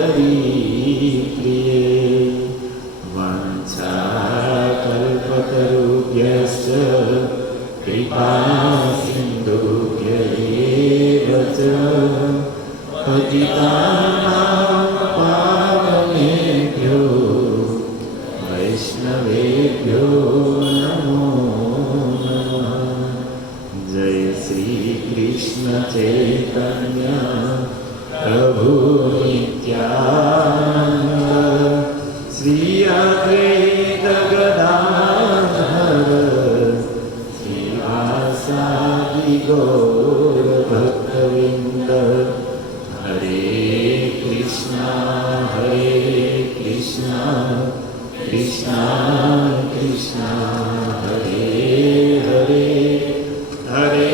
प्रिये वाञ्छाकल्पतरुभ्यश्च कृपासिन्धुभ्य एव च पतितानां पावनेभ्यो वैष्णवेभ्यो नमो नमः। जय श्री कृष्ण चैतन्य प्रभु नित्यानंद श्री अद्वैत गदाधर श्रीवासादि गौर भक्तवृंद। हरे कृष्णा कृष्णा कृष्णा हरे हरे हरे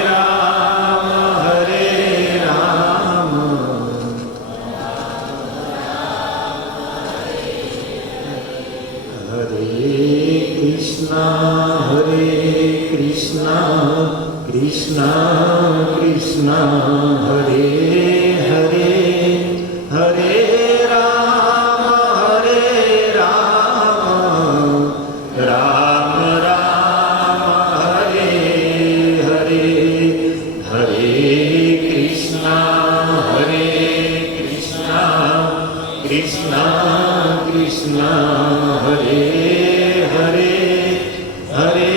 राम कृष्णा कृष्णा हरे हरे हरे राम राम राम हरे हरे हरे कृष्णा कृष्णा कृष्णा हरे हरे हरे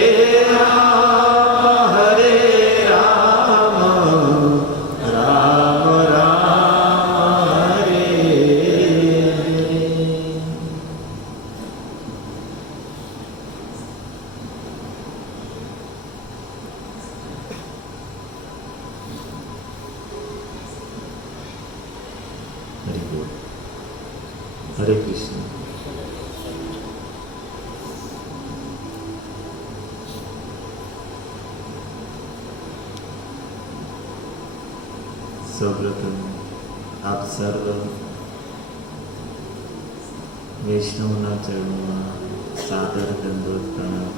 हरे कृष्ण। સૌપ્રથમ આપ સર્વ વૈષ્ણવના ચરણોમાં સાદર દંડવત પ્રણામ।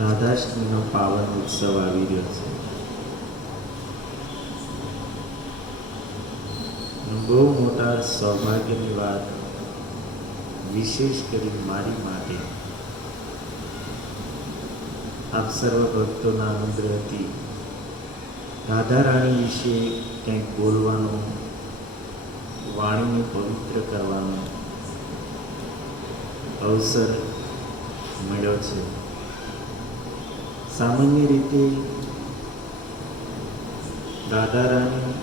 રાધાષ્ટમીનો પાવન ઉત્સવ આવી રહ્યો છે। બહુ મોટા સૌભાગ્યની વાત, વિશેષ કરી મારી માટે આપ સર્વ ભક્તોના અનુગ્રહથી રાધા રાણી વિશે કંઈક બોલવાનો, વાણીને પવિત્ર કરવાનો અવસર મળ્યો છે। સામાન્ય રીતે રાધા રાણી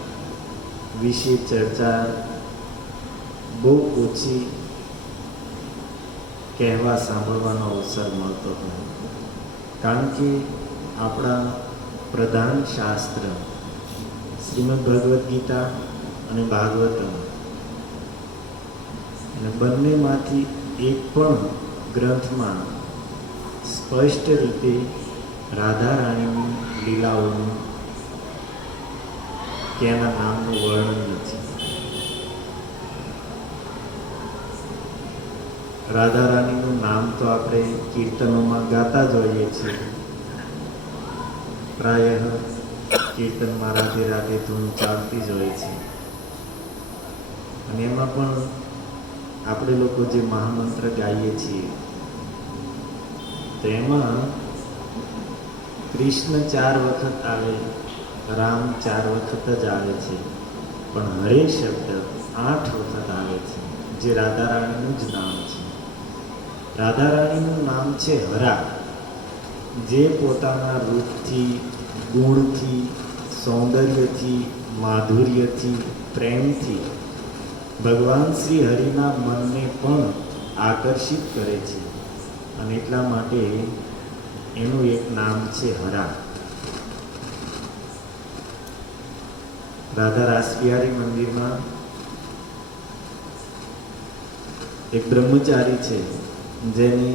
વિશે ચર્ચા બહુ ઓછી કહેવા સાંભળવાનો અવસર મળતો હોય, કારણ કે આપણા પ્રધાન શાસ્ત્ર શ્રીમદ ભગવદ્ ગીતા અને ભાગવતમ, અને બંનેમાંથી એક પણ ગ્રંથમાં સ્પષ્ટ રીતે રાધા રાણીની લીલાઓનું કે એના નામનું વર્ણન નથી। રાધા રાણીનું નામ તો આપણે કીર્તનોમાં ગાતા જ હોઈએ છીએ। પ્રાય કીર્તનમાં રાધે રાધે ધૂન ચાલતી જ હોય છે, અને એમાં પણ આપણે લોકો જે મહામંત્ર ગાઈએ છીએ તો એમાં કૃષ્ણ 4 વખત આવે, રામ 4 વખત જ આવે છે, પણ હરે શબ્દ 8 વખત આવે છે, જે રાધા રાણીનું જ નામ છે। રાધા રાણીનું નામ છે હરા, જે પોતાના રૂપથી, ગુણથી, સૌંદર્યથી, માધુર્યથી, પ્રેમથી ભગવાન શ્રી હરિના મનને પણ આકર્ષિત કરે છે, અને એટલા માટે એનું એક નામ છે હરા। રાધા રાસબિહારી મંદિરમાં એક બ્રહ્મચારી છે, જેને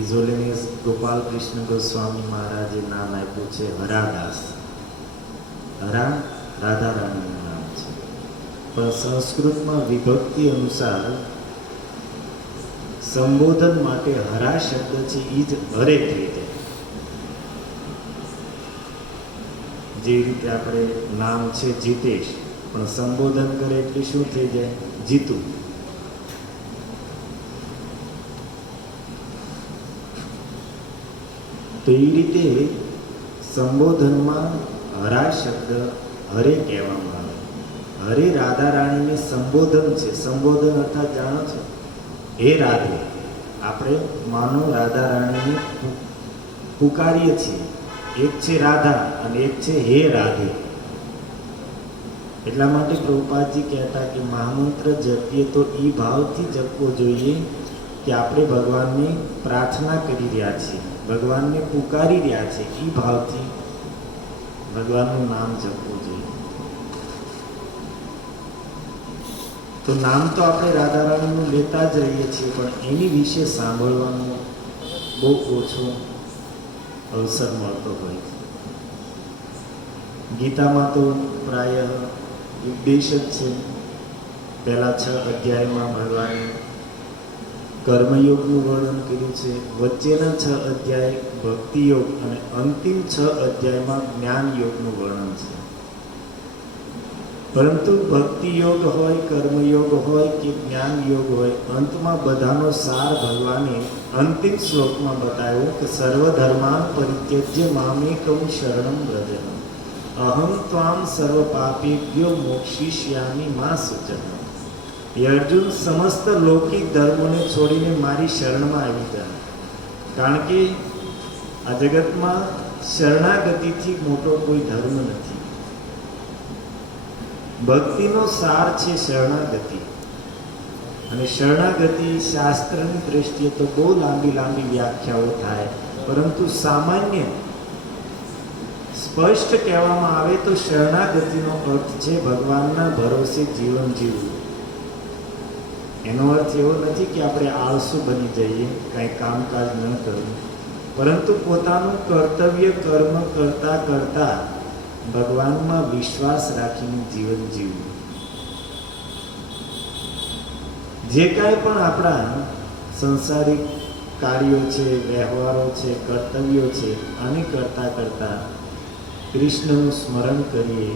ઇઝોલેનિયસ ગોપાલ કૃષ્ણ ગોસ્વામી મહારાજે નામ આપ્યું છે હરાદાસ। હરા રાધા રાણીનું નામ છે, પણ સંસ્કૃતમાં વિભક્તિ અનુસાર સંબોધન માટે હરા શબ્દ છે એ જ હરે થઈ જાય. જે રીતે આપણે નામ છે જીતેશ, પણ સંબોધન કરે એટલે શું થઈ જાય? જીતુ. તો એ રીતે સંબોધનમાં હરા શબ્દ હરે કહેવામાં આવે. હરે રાધા રાણીને સંબોધન છે. સંબોધન અર્થાત જાણો છો, હે રાધે. આપણે માનો રાધા રાણીને પુકારીએ છીએ. એક છે રાધા અને એક છે હે રાધે. એટલા માટે પ્રભુપાદજી કહેતા કે મહામંત્ર જપીએ તો એ ભાવથી જપવો જોઈએ કે આપણે ભગવાનને પ્રાર્થના કરી રહ્યા છીએ, ભગવાનને પુકારી રહ્યા છે. એ ભાવથી ભગવાનનું નામ જપવું જોઈએ. તો નામ તો આપણે રાધા રાણીનું લેતા જ રહીએ છીએ, પણ એની વિશે સાંભળવાનો બહુ ઓછો અવસર મળતો હોય છે. ગીતામાં તો પ્રાય ઉપદેશ જ છે. પહેલા 6 અધ્યાયમાં ભગવાને કર્મયોગનું વર્ણન કર્યું છે. વચ્ચેના 6 અધ્યાય ભક્તિયોગ અને અંતિમ 6 અધ્યાયમાં જ્ઞાન યોગનું વર્ણન છે. પરંતુ ભક્તિ યોગ હોય, કર્મયોગ હોય કે જ્ઞાન યોગ હોય, અંતમાં બધાનો સાર ભગવાને અંતિમ શ્લોકમાં બતાવ્યો કે સર્વધર્માન પરિત્યજ્ય મામેકમ શરણમ વ્રજ અહમ ત્વામ સર્વ પાપેભ્યો મોક્ષિષ્યામિ મા સૂચન. એ અર્જુન, સમસ્ત લૌકિક ધર્મોને છોડીને મારી શરણમાં આવી જા, કારણ કે આ જગતમાં શરણાગતિથી મોટો કોઈ ધર્મ નથી. ભક્તિનો સાર છે શરણાગતિ. અને શરણાગતિ શાસ્ત્રની દ્રષ્ટિએ તો બહુ લાંબી લાંબી વ્યાખ્યાઓ થાય, પરંતુ સામાન્ય સ્પષ્ટ કહેવામાં આવે તો શરણાગતિનો અર્થ છે ભગવાનના ભરોસે જીવન જીવવું. એનો અર્થ એવો નથી કે આપણે આળસુ બની જઈએ, કાંઈ કામકાજ ન કરવું, પરંતુ પોતાનું કર્તવ્ય કર્મ કરતા કરતા ભગવાનમાં વિશ્વાસ રાખીને જીવન જીવવું. જે કાંઈ પણ આપણા સંસારિક કાર્યો છે, વ્યવહારો છે, કર્તવ્યો છે, આને કરતા કરતા કૃષ્ણનું સ્મરણ કરીએ,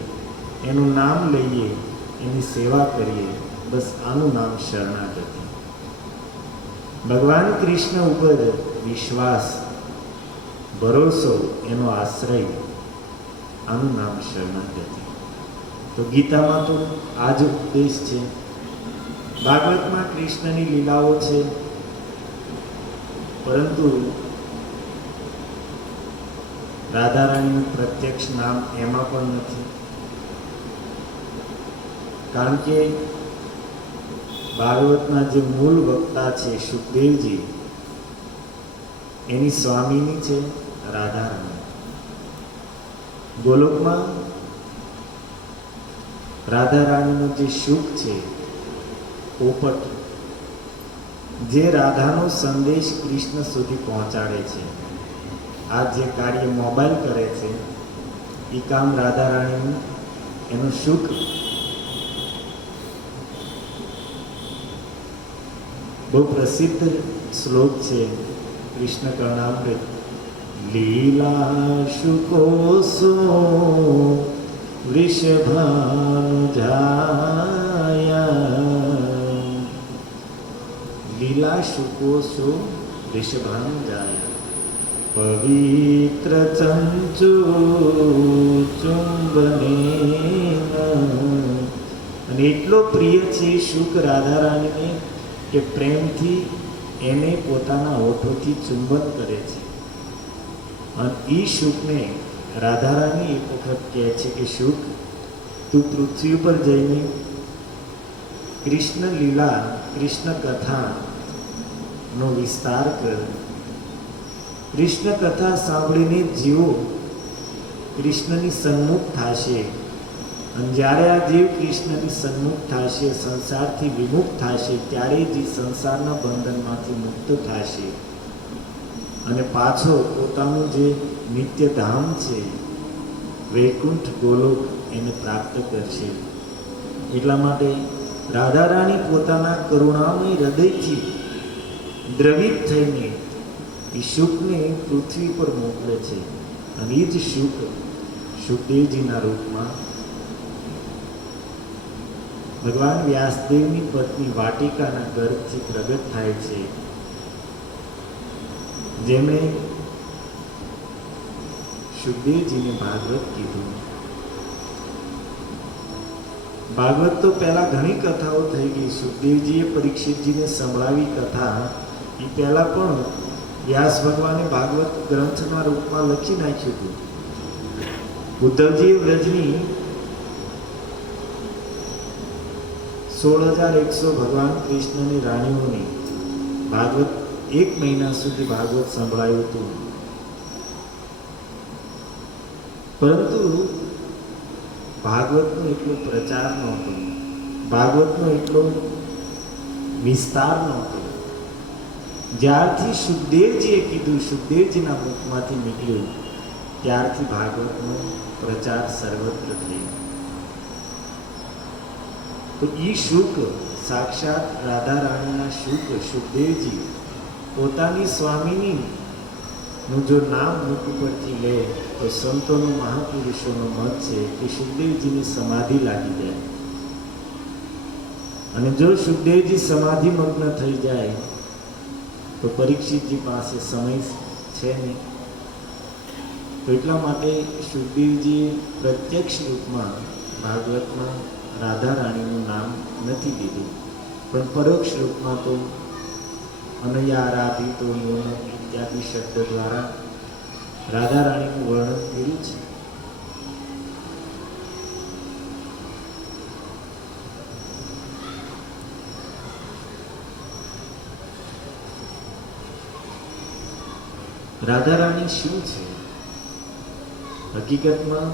એનું નામ લઈએ, એની સેવા કરીએ, બસ આનું નામ શરણાગતિ. ભગવાન કૃષ્ણ ઉપર વિશ્વાસ, ભરોસો, એનો આશ્રય, આનું નામ શરણાગતિ. તો ગીતામાં તો આ જ ઉપદેશ છે. ભાગવતમાં કૃષ્ણની લીલાઓ છે, પરંતુ રાધા રાણીનું પ્રત્યક્ષ નામ એમાં પણ નથી. કારણ કે ભાગવતના જે મૂળ વક્તા છે સુખદેવજી, એની સ્વામીની છે રાધા રાણી. ગોલોકમાં રાધા રાણીનું જે સુખ છે, પોપટ, જે રાધાનો સંદેશ કૃષ્ણ સુધી પહોંચાડે છે. આ જે કાર્ય મોબાઈલ કરે છે એ કામ રાધા રાણીનું, એનું સુખ. બહુ પ્રસિદ્ધ શ્લોક છે કૃષ્ણ કર્ણામૃત. લીલા શુકોસો વૃષભાનુજાયા, લીલા શુકોસો વૃષભાનુજાયા, પવિત્ર ચંચુ ચુંબનેન. અને એટલો પ્રિય છે શુક રાધા રાણીને કે પ્રેમથી એને પોતાના હોઠોથી ચુંબન કરે છે. અને એ શુકને રાધા રાણી એક વખત કહે છે કે શુક, તું પૃથ્વી ઉપર જઈને કૃષ્ણ લીલા, કૃષ્ણ કથાનો વિસ્તાર કર. કૃષ્ણ કથા સાંભળીને જીવો કૃષ્ણની સન્મુખ થશે. અને જ્યારે આ જીવ કૃષ્ણની સન્મુખ થશે, સંસારથી વિમુખ થશે, ત્યારે જ સંસારના બંધનમાંથી મુક્ત થશે અને પાછો પોતાનું જે નિત્ય ધામ છે વૈકુંઠ ગોલોક એને પ્રાપ્ત કરશે. એટલા માટે રાધા રાણી પોતાના કરુણામય હૃદયથી દ્રવિત થઈને એ શુકને પૃથ્વી પર મોકલે છે. અને એ જ શુક શુકદેવજીના રૂપમાં ભગવાન વ્યાસદેવની પત્ની વાટિકાના ગર્ભથી પ્રગટ થાય છે, જેમણે શુકદેવજીને ભાગવત કીધું. ભાગવત તો પહેલા ઘણી કથાઓ થઈ ગઈ. શુકદેવજીએ પરીક્ષિતજીને સંભળાવી કથા એ પહેલા પણ વ્યાસ ભગવાને ભાગવત ગ્રંથના રૂપમાં લખી નાખ્યું હતું. ઉદ્ધવજીએ વ્રજની 16,100 ભગવાન કૃષ્ણની રાણીઓની ભાગવત 1 મહિના સુધી ભાગવત સંભળાયું હતું. પરંતુ ભાગવતનો એટલો પ્રચાર નહોતો, ભાગવતનો એટલો વિસ્તાર નહોતો. જ્યારથી સુખદેવજીએ કીધું, સુખદેવજીના મુખમાંથી નીકળ્યું, ત્યારથી ભાગવતનો પ્રચાર સર્વત્ર થયો. તો એ શુક સાક્ષાત રાધા રાણીના શુક સુખદેવજી પોતાની સ્વામીની નું જો નામ મુખ ઉપરથી લે તો સંતોનો મહાપુરુષોનો મત છે કે સુખદેવજીની સમાધિ લાગી જાય. અને જો સુખદેવજી સમાધિ મગ્ન થઈ જાય તો પરીક્ષિતજી પાસે સમય છે નહીં. તો એટલા માટે સુખદેવજીએ પ્રત્યક્ષ રૂપમાં ભાગવતમાં રાધા રાણીનું નામ નથી લીધું, પણ પરોક્ષ રૂપમાં તો અનયા આરાધિતો યોનો ઇત્યાદિ શબ્દ દ્વારા રાધા રાણીનું વર્ણન કર્યું છે. રાધા રાણી શું છે? હકીકતમાં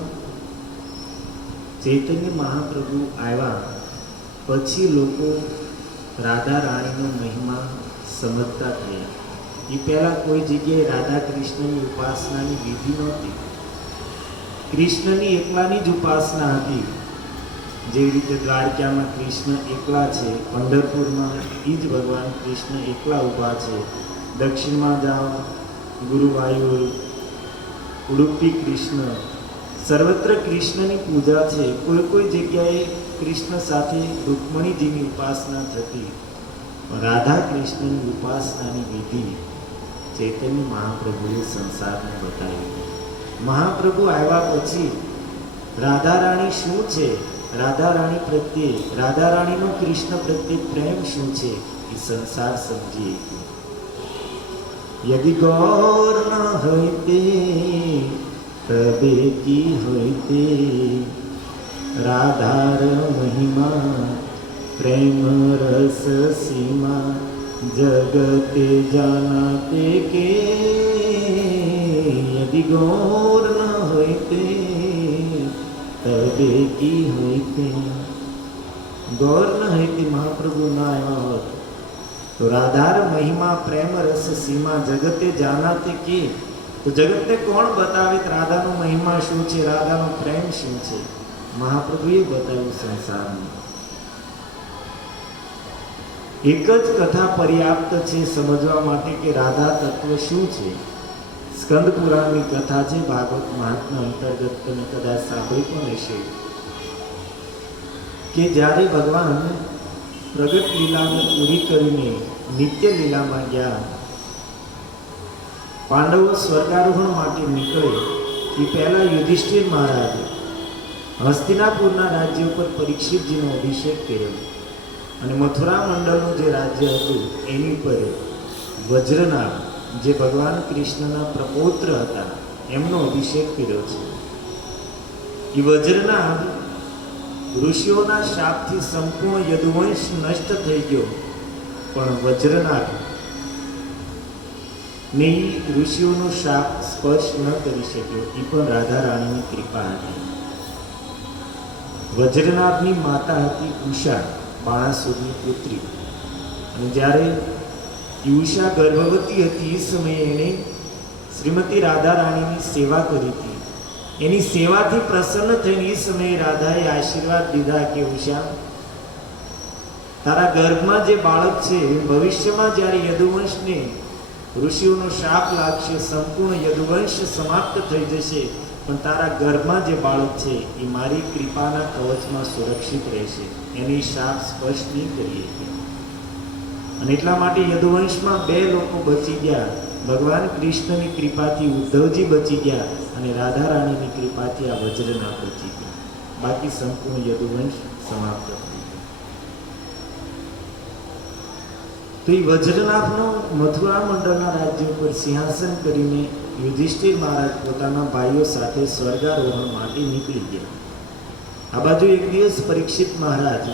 ચૈતન્ય મહાપ્રભુ આવ્યા પછી લોકો રાધા રાણીનો મહિમા સમજતા થયા. એ પહેલાં કોઈ જગ્યાએ રાધા કૃષ્ણની ઉપાસનાની વિધિ નહોતી. કૃષ્ણની એકલાની જ ઉપાસના હતી. જેવી રીતે દ્વારકામાં કૃષ્ણ એકલા છે, પંઢરપુરમાં એ જ ભગવાન કૃષ્ણ એકલા ઊભા છે. દક્ષિણમાં જાઓ ગુરુવાયુર, ઉડુપી કૃષ્ણ, સર્વત્ર કૃષ્ણની પૂજા છે. કોઈ કોઈ જગ્યાએ કૃષ્ણ સાથે રૂકમણીજીની ઉપાસના થતી. રાધા કૃષ્ણની ઉપાસનાની વિધિ ચૈતન્ય મહાપ્રભુએ સંસારને બતાવી. મહાપ્રભુ આવ્યા પછી રાધા રાણી શું છે, રાધા રાણી પ્રત્યે, રાધા રાણીનો કૃષ્ણ પ્રત્યે પ્રેમ શું છે એ સંસાર સમજી ગયો. यदि गौर न होते तबे की होते राधार महिमा प्रेम रस सीमा जगते जानते के यदि गौर न होते तबे की होते. गौर न होती, महाप्रभु न आया होत तो राधार महिमा प्रेम रस सीमा जगते जानाते के, तो जगतने कोण बतावे राधाનો મહિમા શું છે, રાધાનો પ્રેમ શું છે? મહાપ્રભુએ બતાવ્યું સંસારમાં. એક જ કથા પર્યાપ્ત છે સમજવા માટે કે રાધા તત્વ શું છે. સ્કંદ પુરાણની કથા છે, ભાગવત મહાત્મ્ય અંતર્ગત તમે કદાચ સાંભળી પણ હશે કે જ્યારે ભગવાન પ્રગટ લીલાને પૂરી કરીને નિત્ય લીલામાં ગયા, પાંડવો સ્વર્ગારોહણ માટે નીકળે એ પહેલા યુધિષ્ઠિર મહારાજે હસ્તિનાપુરના રાજ્ય ઉપર પરીક્ષિતજીનો અભિષેક કર્યો અને મથુરા મંડળનું જે રાજ્ય હતું એની પર વજ્રનાભ, જે ભગવાન કૃષ્ણના પ્રપૌત્ર હતા, એમનો અભિષેક કર્યો છે. એ વજ્રનાભ ઋષિઓના શાપથી સંપૂર્ણ યદુવંશ નષ્ટ થઈ ગયો, પણ વજ્રનાભ ને ઋષિઓનો શાપ સ્પર્શ ન કરી શક્યો. એ પણ રાધા રાણીની કૃપા હતી. વજ્રનાભની માતા હતી ઉષા, બાણાસુરની પુત્રી. અને જ્યારે ઉષા ગર્ભવતી હતી એ સમયે એણે શ્રીમતી રાધા રાણીની સેવા કરી હતી. એની સેવાથી પ્રસન્ન થઈને એ સમયે રાધાએ આશીર્વાદ દીધા કે ઉષા, તારા ગર્ભમાં જે બાળક છે ભવિષ્યમાં જ્યારે યદુવંશને ઋષિઓનો શાપ લાગશે, સંપૂર્ણ યદુવંશ સમાપ્ત થઈ જશે, પણ તારા ગર્ભમાં જે બાળક છે એ મારી કૃપાના કવચમાં સુરક્ષિત રહેશે, એની શાપ સ્પર્શ નહીં કરીએ. અને એટલા માટે યદુવંશમાં 2 લોકો બચી ગયા. ભગવાન કૃષ્ણની કૃપાથી ઉદ્ધવજી બચી ગયા અને રાધા રાણીની કૃપાથી આ વજ્રનાથ બચી ગયા. બાકી સંપૂર્ણ યદુવંશ સમાપ્ત થઈ ગયો. તો એ વજ્રનાથનો મથુરા મંડળના રાજ્ય ઉપર સિંહાસન કરીને યુધિષ્ઠિર મહારાજ પોતાના ભાઈઓ સાથે સ્વર્ગારોહણ માટે નીકળી ગયા. આ બાજુ એક દિવસ પરીક્ષિત મહારાજ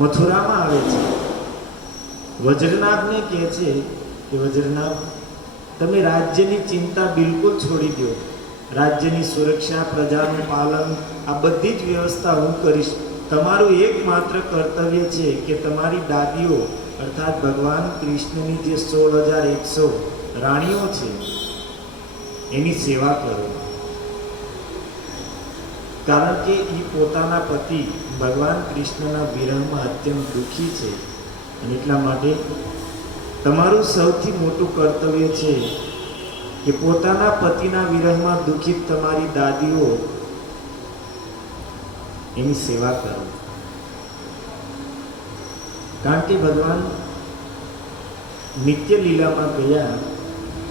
મથુરામાં આવે છે. વજ્રનાથને કહે છે કે વજ્રનાથ, તમે રાજ્યની ચિંતા બિલકુલ છોડી દો. રાજ્યની સુરક્ષા, પ્રજાનું પાલન, આ બધી જ વ્યવસ્થા હું કરીશ. તમારું એકમાત્ર કર્તવ્ય છે કે તમારી દાદીઓ અર્થાત ભગવાન કૃષ્ણની જે 16,100 રાણીઓ છે એની સેવા કરો. કારણ કે એ પોતાના પતિ ભગવાન કૃષ્ણના વિરહમાં અત્યંત દુઃખી છે. અને એટલા માટે તમારું સૌથી મોટું કર્તવ્ય છે કે પોતાના પતિના વિરહમાં દુઃખિત તમારી દાદીઓ એની સેવા કરો. કારણ કે ભગવાન નિત્ય લીલામાં ગયા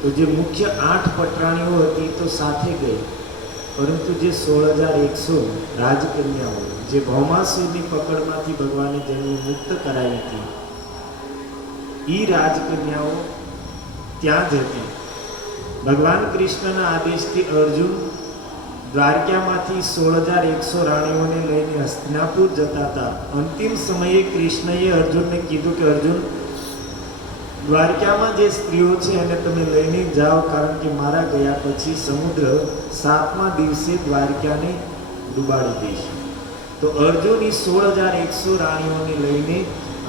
તો જે મુખ્ય 8 પટરાણીઓ હતી તો સાથે ગઈ, પરંતુ જે 16,100 રાજકન્યાઓ જે ભૌમાસુરની પકડમાંથી ભગવાને જેમને મુક્ત કરાવી હતી એ રાજકન્યાઓ ત્યાં જ હતી. ભગવાન કૃષ્ણના આદેશથી અર્જુન દ્વારકામાંથી 16,100 રાણીઓને લઈને હસ્તિનાપુર જતા હતા. અંતિમ સમયે કૃષ્ણએ અર્જુનને કીધું કે અર્જુન, દ્વારકામાં જે સ્ત્રીઓ છે એને તમે લઈને જાઓ, કારણ કે મારા ગયા પછી સમુદ્ર 7મા દિવસે દ્વારકાને ડૂબાડી દેશે. તો અર્જુન એ 16,100 રાણીઓને લઈને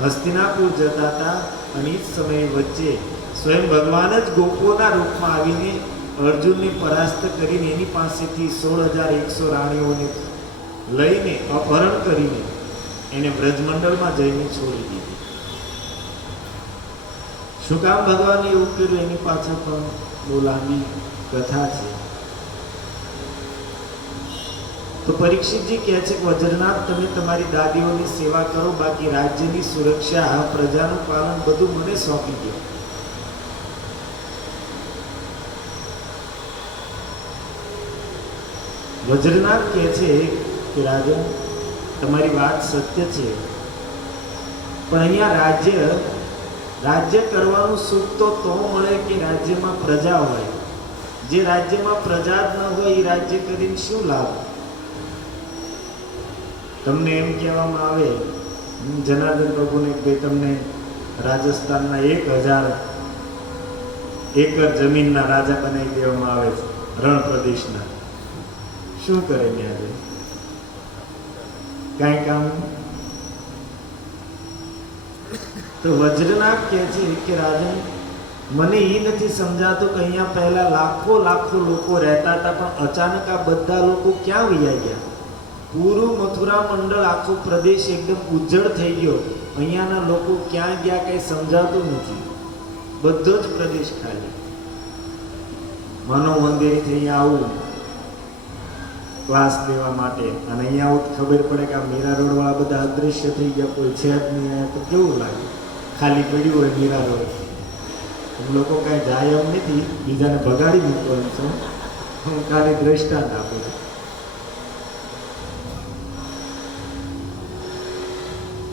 હસ્તિનાપુર જતા હતા. અને એ જ સમયે વચ્ચે સ્વયં ભગવાન જ ગોપોના રૂપમાં આવીને અર્જુનને પરાસ્ત કરીને એની પાસેથી 16,100 રાણીઓને લઈને અપહરણ કરીને એને બ્રજમંડળમાં જઈને છોડી દીધી. શું કામ ભગવાને એવું કર્યું એની પાછળ પણ બહુ લાંબી કથા છે. તો પરીક્ષિતજી કહે છે કે વજ્રનાથ, તમે તમારી દાદીઓની સેવા કરો, બાકી રાજ્યની સુરક્ષા, પ્રજાનું પાલન બધું મને સોંપી દો. વજ્રનાથ કહે છે કે રાજન, તમારી વાત સત્ય છે, પણ અહીંયા રાજ્ય કરવાનું સુખ તો મળે કે રાજ્યમાં પ્રજા હોય. જે રાજ્યમાં પ્રજા જ ન હોય એ રાજ્ય કરીને શું લાભ? તમને એમ કહેવામાં આવે જનાર્દન પ્રભુને કે તમને રાજસ્થાનના 1,000 એકર જમીનના રાજા બનાવી દેવામાં આવે છે, રણ પ્રદેશના. શું કરે ત્યાં? કાંઈ કામ. તો વજ્રનાથ કહે છે કે રાજન, મને એ નથી સમજાતું કે અહીંયા પહેલા લાખો લોકો રહેતા હતા, પણ અચાનક આ બધા લોકો ક્યાં વયા ગયા? પૂરું મથુરા મંડળ, આખો પ્રદેશ એકદમ ઉજ્જળ થઈ ગયો. અહીંયાના લોકો ક્યાં ગયા કંઈ સમજાતું નથી. બધો જ પ્રદેશ ખાલી. માનવ મંદિરથી અહીંયા આવું ક્લાસ લેવા માટે, અને અહીંયા આવું ખબર પડે કે આ મીરા રોડ વાળા બધા અદૃશ્ય થઈ ગયા, કોઈ છે જ નહીં અહીંયા, તો કેવું લાગે? ખાલી પડ્યું હોય મીરા રોડ. લોકો કાંઈ જાય એમ નથી, બીજાને ભગાડી મૂકવાનું છે. હું ખાલી દ્રષ્ટાંત આપું છું.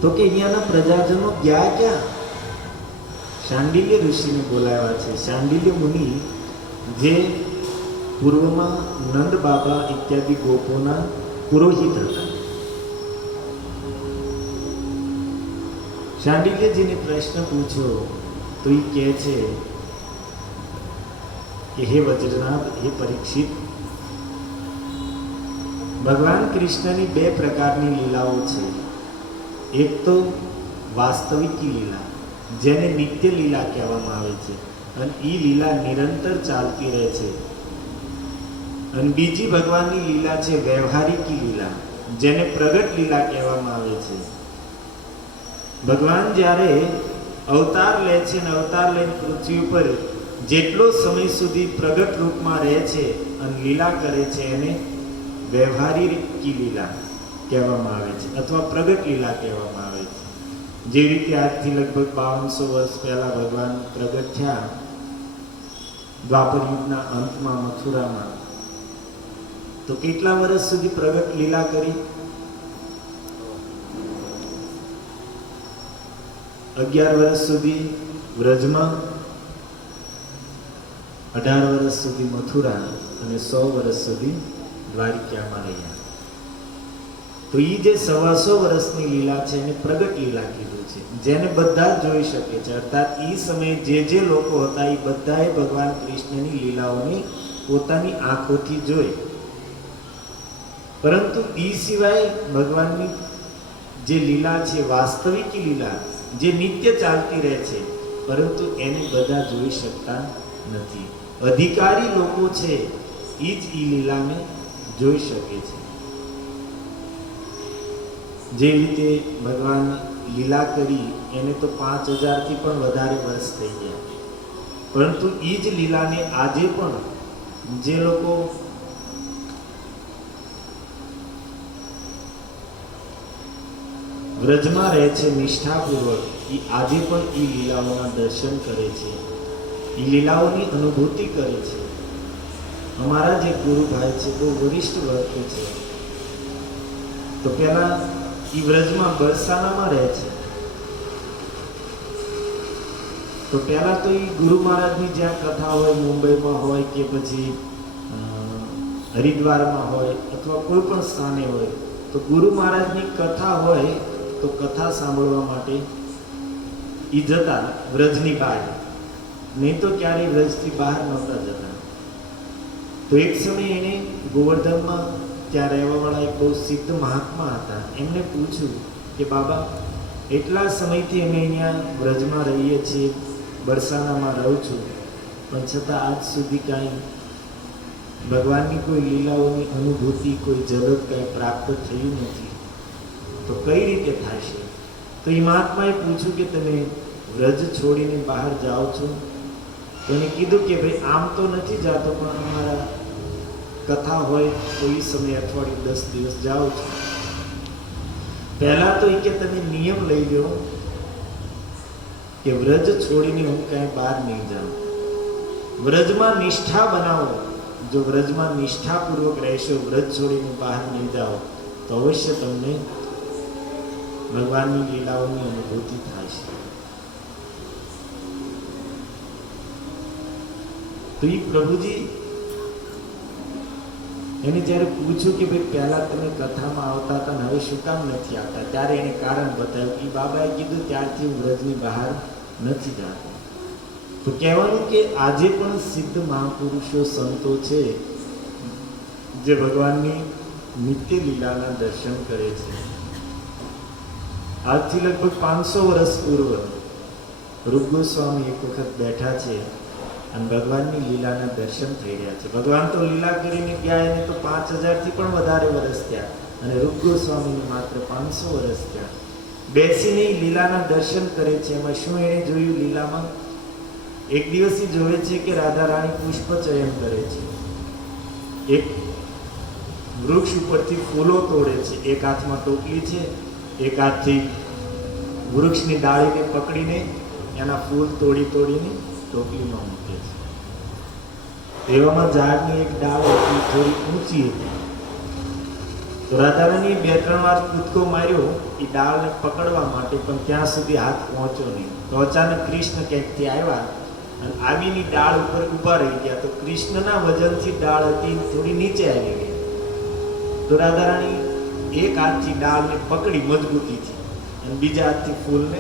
તો કે અહીંયાના પ્રજાજનો ગયા ક્યાં? શાંડિલ્ય ઋષિને બોલાવ્યા છે. શાંડિલ્ય મુનિ જે પૂર્વમાં નંદ બાબા ઇત્યાદિ ગોપોના પુરોહિત હતા. શાંડિલ્યજીને પ્રશ્ન પૂછ્યો તો એ કહે છે કે હે વજ્રનાથ, હે પરીક્ષિત, ભગવાન કૃષ્ણની 2 પ્રકારની લીલાઓ છે. એક તો વાસ્તવિક લીલા, જેને નિત્ય લીલા કહેવામાં આવે છે, અને એ લીલા નિરંતર ચાલતી રહે છે. અને બીજી ભગવાનની લીલા છે વ્યવહારિક લીલા, જેને પ્રગટ લીલા કહેવામાં આવે છે. ભગવાન જ્યારે અવતાર લે છે ને અવતાર લઈને પૃથ્વી ઉપર જેટલો સમય સુધી પ્રગટ રૂપમાં રહે છે અને લીલા કરે છે એને વ્યવહારિક લીલા કહેવામાં આવે છે અથવા પ્રગટ લીલા કહેવામાં આવે છે. જે રીતે આજથી લગભગ 5200 વર્ષ પહેલા ભગવાન પ્રગટ થયા દ્વાપર યુગના અંતમાં મથુરામાં, તો કેટલા વર્ષ સુધી પ્રગટ લીલા કરી? 11 વર્ષ સુધી વ્રજમાં, 18 વર્ષ સુધી મથુરા અને 100 વર્ષ સુધી દ્વારિકામાં રહ્યા. તો એ જે 125 વર્ષની લીલા છે એને પ્રગટ લીલા કીધું છે, જેને બધા જોઈ શકે છે. અર્થાત એ સમયે જે લોકો હતા એ બધાએ ભગવાન કૃષ્ણની લીલાઓને પોતાની આંખોથી જોઈ. પરંતુ એ સિવાય ભગવાનની જે લીલા છે, વાસ્તવિક લીલા જે નિત્ય ચાલતી રહે છે, પરંતુ એને બધા જોઈ શકતા નથી. અધિકારી લોકો છે એ જ એ લીલાને જોઈ શકે છે. જે રીતે ભગવાન લીલા કરી એને તો 5000 થી પણ વધારે વર્ષ થઈ ગયા, પરંતુ એ જ લીલાને આજે પણ જે લોકો વ્રજમાં રહે છે નિષ્ઠાપૂર્વક, એ આજે પણ એ લીલાઓના દર્શન કરે છે, એ લીલાઓની અનુભૂતિ કરે છે. અમારા જે ગુરુભાઈ છે બહુ વરિષ્ઠ વર્ગ છે, તો પેલા એ વ્રજમાં બરસાનામાં રહે છે. તો પહેલા તો એ ગુરુ મહારાજની જ્યાં કથા હોય, મુંબઈમાં હોય કે પછી હરિદ્વારમાં હોય અથવા કોઈ પણ સ્થાને હોય, તો ગુરુ મહારાજની કથા હોય તો કથા સાંભળવા માટે એ જતા વ્રજની બહાર, નહીં તો ક્યારેય વ્રજથી બહાર નહોતા જતા. તો એક સમય એને ગોવર્ધનમાં ત્યાં રહેવાવાળા એક બહુ સિદ્ધ મહાત્મા હતા, એમને પૂછ્યું કે બાબા, એટલા સમયથી અમે અહીંયા વ્રજમાં રહીએ છીએ, બરસાનામાં રહું છું, પણ છતાં આજ સુધી કાંઈ ભગવાનની કોઈ લીલાઓની અનુભૂતિ, કોઈ ઝલક કાંઈ પ્રાપ્ત થયું નથી, તો કઈ રીતે થાય છે? તો એ મહાત્માએ પૂછ્યું કે તમે વ્રજ છોડીને બહાર જાઓ છો? તો એને કીધું કે ભાઈ આમ તો નથી જાતો, પણ અમારા કથા હોય તો એ સમય અઠવાડિયું 10 દિવસ જાઓ છો. પહેલા તો એ કે તમે નિયમ લઈ લો કે વ્રજ છોડીને હું કાંઈ બહાર નહીં જાઉં. વ્રજમાં નિષ્ઠા બનાવો. જો વ્રજમાં નિષ્ઠાપૂર્વક રહેશો, વ્રજ છોડીને બહાર નહીં જાઓ, તો અવશ્ય તમને ભગવાનની લીલાઓની અનુભૂતિ થાય છે. તો એ પ્રભુજી એને જ્યારે પૂછ્યું કે ભાઈ પહેલા તમે કથામાં આવતા હતા ને હવે શું કામ નથી આવતા, ત્યારે એને કારણ બતાવ્યું. એ બાબાએ કીધું ત્યારથી હું વ્રજની બહાર નથી જતો. તો કહેવાનું કે આજે પણ સિદ્ધ મહાપુરુષો, સંતો છે જે ભગવાનની નિત્ય લીલાના દર્શન કરે છે. આજથી લગભગ 500 વર્ષ પૂર્વ રૂપ ગોસ્વામી એક વખત બેઠા છે અને ભગવાનની લીલાના દર્શન થઈ રહ્યા છે. ભગવાન તો લીલા કરીને ગયા, એને તો 5000 થી પણ વધારે વર્ષ થયા, અને રૂપ ગોસ્વામીને માત્ર 500 વર્ષ થયા. બેસીને લીલાના દર્શન કરે છે. એમાં શું એને જોયું? લીલામાં એક દિવસ જોવે છે કે રાધા રાણી પુષ્પ ચયન કરે છે. એક વૃક્ષ ઉપરથી ફૂલો તોડે છે. એક હાથમાં ટોપલી છે, એક હાથથી વૃક્ષની ડાળીને પકડીને એના ફૂલ તોડીને ટોપલીમાં મૂકે છે. એવામાં ઝાડની એક ડાળ હતી, થોડી ઊંચી હતી. તો રાધારાણીએ 2-3 વાર કૂદકો માર્યો એ ડાળને પકડવા માટે, પણ ત્યાં સુધી હાથ પહોંચ્યો નહીં. તો અચાનક કૃષ્ણ ક્યાંકથી આવ્યા અને આવીની ડાળ ઉપર ઊભા રહી ગયા. તો કૃષ્ણના વજનથી ડાળ હતી થોડી નીચે આવી ગઈ. તો રાધારાણી એક હાથથી ડાળને પકડી મજબૂતીથી અને બીજા હાથથી ફૂલને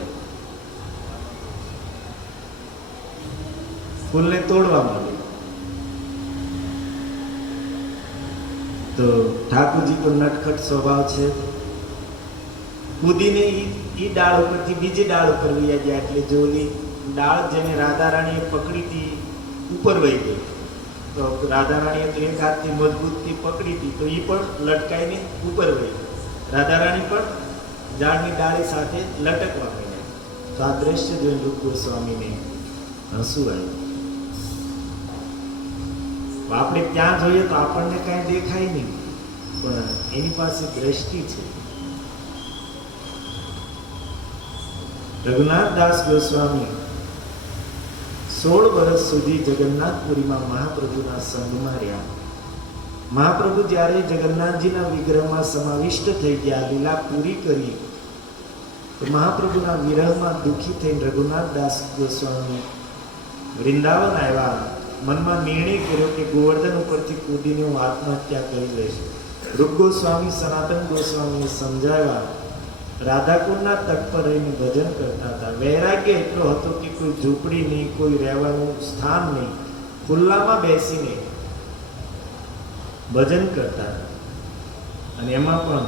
તોડવા માંડી. તો ઠાકોરજી તો નટખટ સ્વભાવ છે, કૂદીને એ ડાળ ઉપરથી બીજી ડાળ ઉપર વહી ગયા. એટલે જોલી ડાળ જેને રાધા રાણીએ પકડી હતી ઉપર વહી ગઈ. તો રાધા રાણીએ તો એક હાથથી મજબૂતથી પકડી હતી, તો એ પણ લટકાઈને ઉપર વહી ગઈ. રાધા રાણી પણ ઝાડની ડાળી સાથે લટકવા માંડ્યા. તો આ દ્રશ્ય જોઈને રૂપ ગોસ્વામીને હસવું આવ્યું. આપણે ત્યાં જોઈએ તો આપણને કાંઈ દેખાય નહીં, પણ એની પાસે દ્રષ્ટિ છે. રઘુનાથદાસ ગોસ્વામી 16 વર્ષ સુધી જગન્નાથપુરીમાં મહાપ્રભુના સંગમાં રહ્યા. મહાપ્રભુ જ્યારે જગન્નાથજીના વિગ્રહમાં સમાવિષ્ટ થઈ ગયા, લીલા પૂરી કરી, તો મહાપ્રભુના વિરહમાં દુઃખી થઈને રઘુનાથદાસ ગોસ્વામી વૃંદાવન આવ્યા. મનમાં નિર્ણય કર્યો કે ગોવર્ધન ઉપરથી કૂદીને હું આત્મહત્યા કરી લઈશ. રૂપ ગોસ્વામી સનાતન ગોસ્વામીએ સમજાવ્યા. રાધાકુંડના તટ પર રહીને ભજન કરતા હતા. વૈરાગ્ય એટલો હતો કે કોઈ ઝૂંપડી નહીં, કોઈ રહેવાનું સ્થાન નહીં, ખુલ્લામાં બેસીને ભજન કરતા હતા. અને એમાં પણ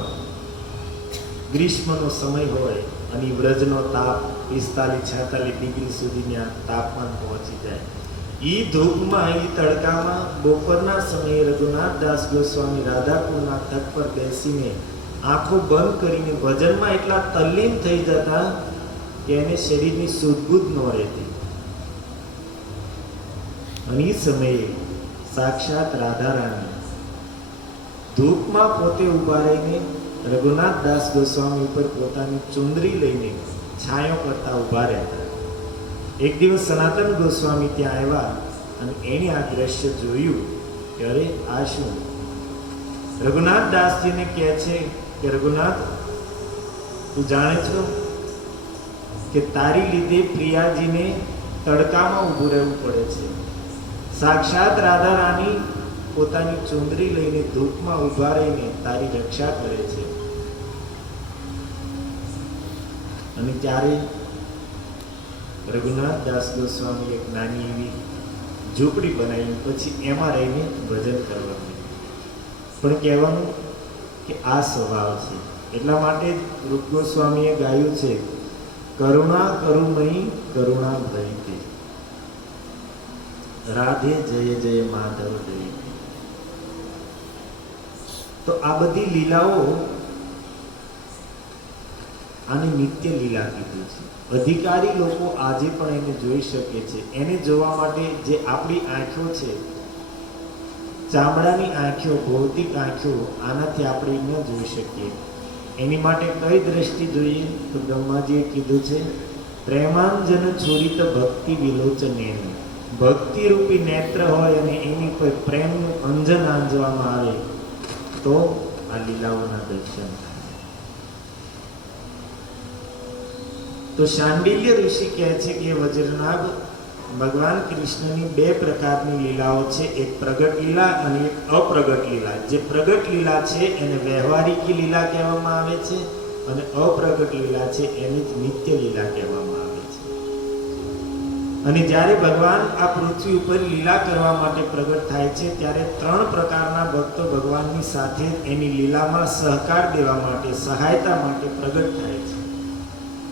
ગ્રીષ્મનો સમય હોય અને વ્રજનો તાપ 45-46 ડિગ્રી સુધીના તાપમાન પહોંચી જાય. એ ધૂપમાં, એ તડકામાં બપોરના સમયે રઘુનાથદાસ ગોસ્વામી રાધાકુંડના તટ પર બેસીને આંખો બંધ કરીને ભજનમાં એટલા તલ્લીન થઈ જતા કે એને શરીરની સુધબુધ ન રહેતી. અને એ સમયે સાક્ષાત રાધા રાણી ધૂપમાં પોતે ઉભા રહીને રઘુનાથદાસ ગોસ્વામી ઉપર પોતાની ચુંદરી લઈને છાંયો કરતા ઉભા રહેતા. એક દિવસ સનાતન ગોસ્વામી ત્યાં આવ્યા અને એણે આ દ્રશ્ય જોયું કે અરે આ શું? રઘુનાથદાસજીને કહે છે કે રઘુનાથ, તું જાણે છો કે તારી લીધે પ્રિયાજીને તડકામાં ઊભું રહેવું પડે છે. સાક્ષાત રાધા રાણી પોતાની ચુંદરી લઈને ધૂપમાં ઊભા રહીને તારી રક્ષા કરે છે. અને ત્યારે રઘુનાથદાસ ગોસ્વામી એક નાની એવી ઝૂંપડી બનાવી, પછી એમાં રહીને ભજન કરવાનું. પણ કહેવાનું કે આ સ્વભાવ છે. એટલા માટે જ રૂપ ગોસ્વામીએ ગાયું છે, કરુણા કરુમયી કરુણા ભરી રાધે જય જય માધવ જય. તો આ બધી લીલાઓ, આને નિત્ય લીલા કીધું છે. અધિકારી લોકો આજે પણ એને જોઈ શકે છે. એને જોવા માટે જે આપણી આંખો છે, ચામડાની આંખો, ભૌતિક આંખો, આનાથી આપણે ન જોઈ શકીએ. એની માટે કઈ દ્રષ્ટિ જોઈએ? તો બ્રહ્માજીએ કીધું છે, પ્રેમાંજન છુરિત ભક્તિ વિલોચનેન. ભક્તિ રૂપી નેત્ર હોય અને એની કોઈ પ્રેમનું અંજન આંજવામાં આવે તો આ લીલાઓના દર્શન થાય. તો શાંડિલ્ય ઋષિ કહે છે કે વજ્રનાગ ભગવાન કૃષ્ણની 2 પ્રકારની લીલાઓ છે. એક પ્રગટ લીલા અને એક અપ્રગટ લીલા. જે પ્રગટ લીલા છે એને વ્યવહારિક લીલા કહેવામાં આવે છે, અને અપ્રગટ લીલા છે એને જ નિત્ય લીલા કહેવામાં આવે છે. અને જ્યારે ભગવાન આ પૃથ્વી ઉપર લીલા કરવા માટે પ્રગટ થાય છે, ત્યારે 3 પ્રકારના ભક્તો ભગવાનની સાથે એની લીલામાં સહકાર દેવા માટે, સહાયતા માટે પ્રગટ થાય છે.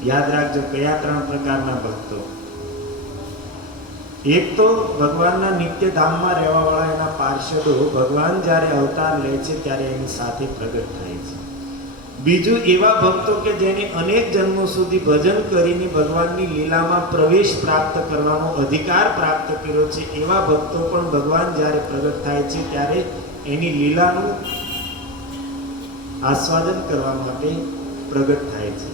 યાદ રાખજો, કયા 3 પ્રકારના ભક્તો? એક તો ભગવાનના નિત્ય ધામમાં રહેવાવાળા એના પાર્ષદો, ભગવાન જ્યારે અવતાર લે છે ત્યારે એની સાથે પ્રગટ થાય છે. બીજું, એવા ભક્તો કે જેને અનેક જન્મો સુધી ભજન કરીને ભગવાનની લીલામાં પ્રવેશ પ્રાપ્ત કરવાનો અધિકાર પ્રાપ્ત કર્યો છે, એવા ભક્તો પણ ભગવાન જ્યારે પ્રગટ થાય છે ત્યારે એની લીલાનું આસ્વાદન કરવા માટે પ્રગટ થાય છે.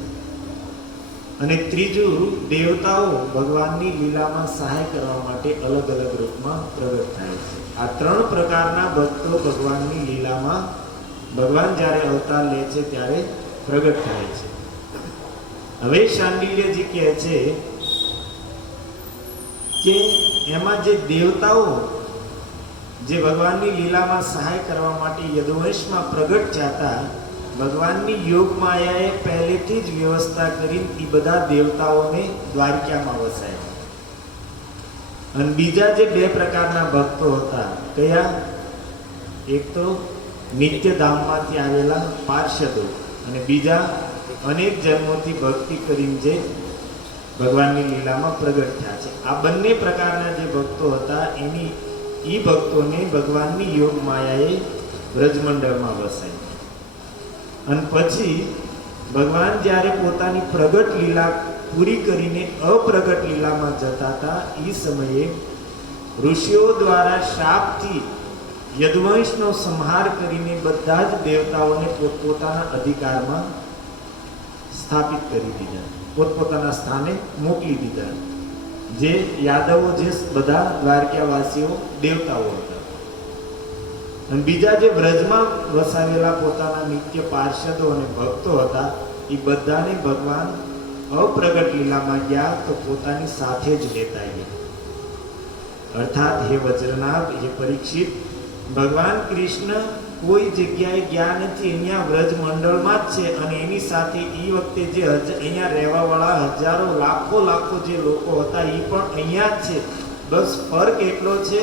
અને ત્રીજું, દેવતાઓ ભગવાનની લીલામાં સહાય કરવા માટે અલગ અલગ રૂપમાં પ્રગટ થાય છે. આ 3 પ્રકારના ભક્તો ભગવાનની લીલામાં, ભગવાન જ્યારે અવતાર લે છે ત્યારે પ્રગટ થાય છે. હવે શાંડિલ્યજી કહે છે કે એમાં જે દેવતાઓ જે ભગવાનની લીલામાં સહાય કરવા માટે યદુવંશમાં પ્રગટ થયા, ભગવાનની યોગ માયાએ પહેલેથી જ વ્યવસ્થા કરી એ બધા દેવતાઓને દ્વારકામાં વસાયા. અને બીજા જે 2 પ્રકારના ભક્તો હતા, કયા? એક તો નિત્ય ધામમાંથી આવેલા પાર્ષદો, અને બીજા અનેક જન્મોથી ભક્તિ કરીને જે ભગવાનની લીલામાં પ્રગટ થયા છે. આ બંને પ્રકારના જે ભક્તો હતા, એની એ ભક્તોને ભગવાનની યોગ માયાએ વ્રજમંડળમાં વસાય. અને પછી ભગવાન જ્યારે પોતાની પ્રગટ લીલા પૂરી કરીને અપ્રગટ લીલામાં જતા હતા, એ સમયે ઋષિઓ દ્વારા શાપથી યદુવંશનો સંહાર કરીને બધા જ દેવતાઓને પોતપોતાના અધિકારમાં સ્થાપિત કરી દીધા, પોતપોતાના સ્થાને મોકલી દીધા. જે યાદવો, જે બધા દ્વારકાવાસીઓ દેવતાઓ હતા, અને બીજા જે વ્રજમાં વસાવેલા પોતાના નિત્ય પાર્ષદો અને ભક્તો હતા, એ બધાને ભગવાન અપ્રગટ લીલામાં ગયા તો પોતાની સાથે જ લેતા ગયા. અર્થાત હે વજ્રનાભ, હે પરીક્ષિત, ભગવાન કૃષ્ણ કોઈ જગ્યાએ ગયા નથી, અહીંયા વ્રજ મંડળમાં જ છે. અને એની સાથે એ વખતે જે અહીંયા રહેવાવાળા હજારો લાખો જે લોકો હતા, એ પણ અહીંયા જ છે. બસ ફરક એટલો છે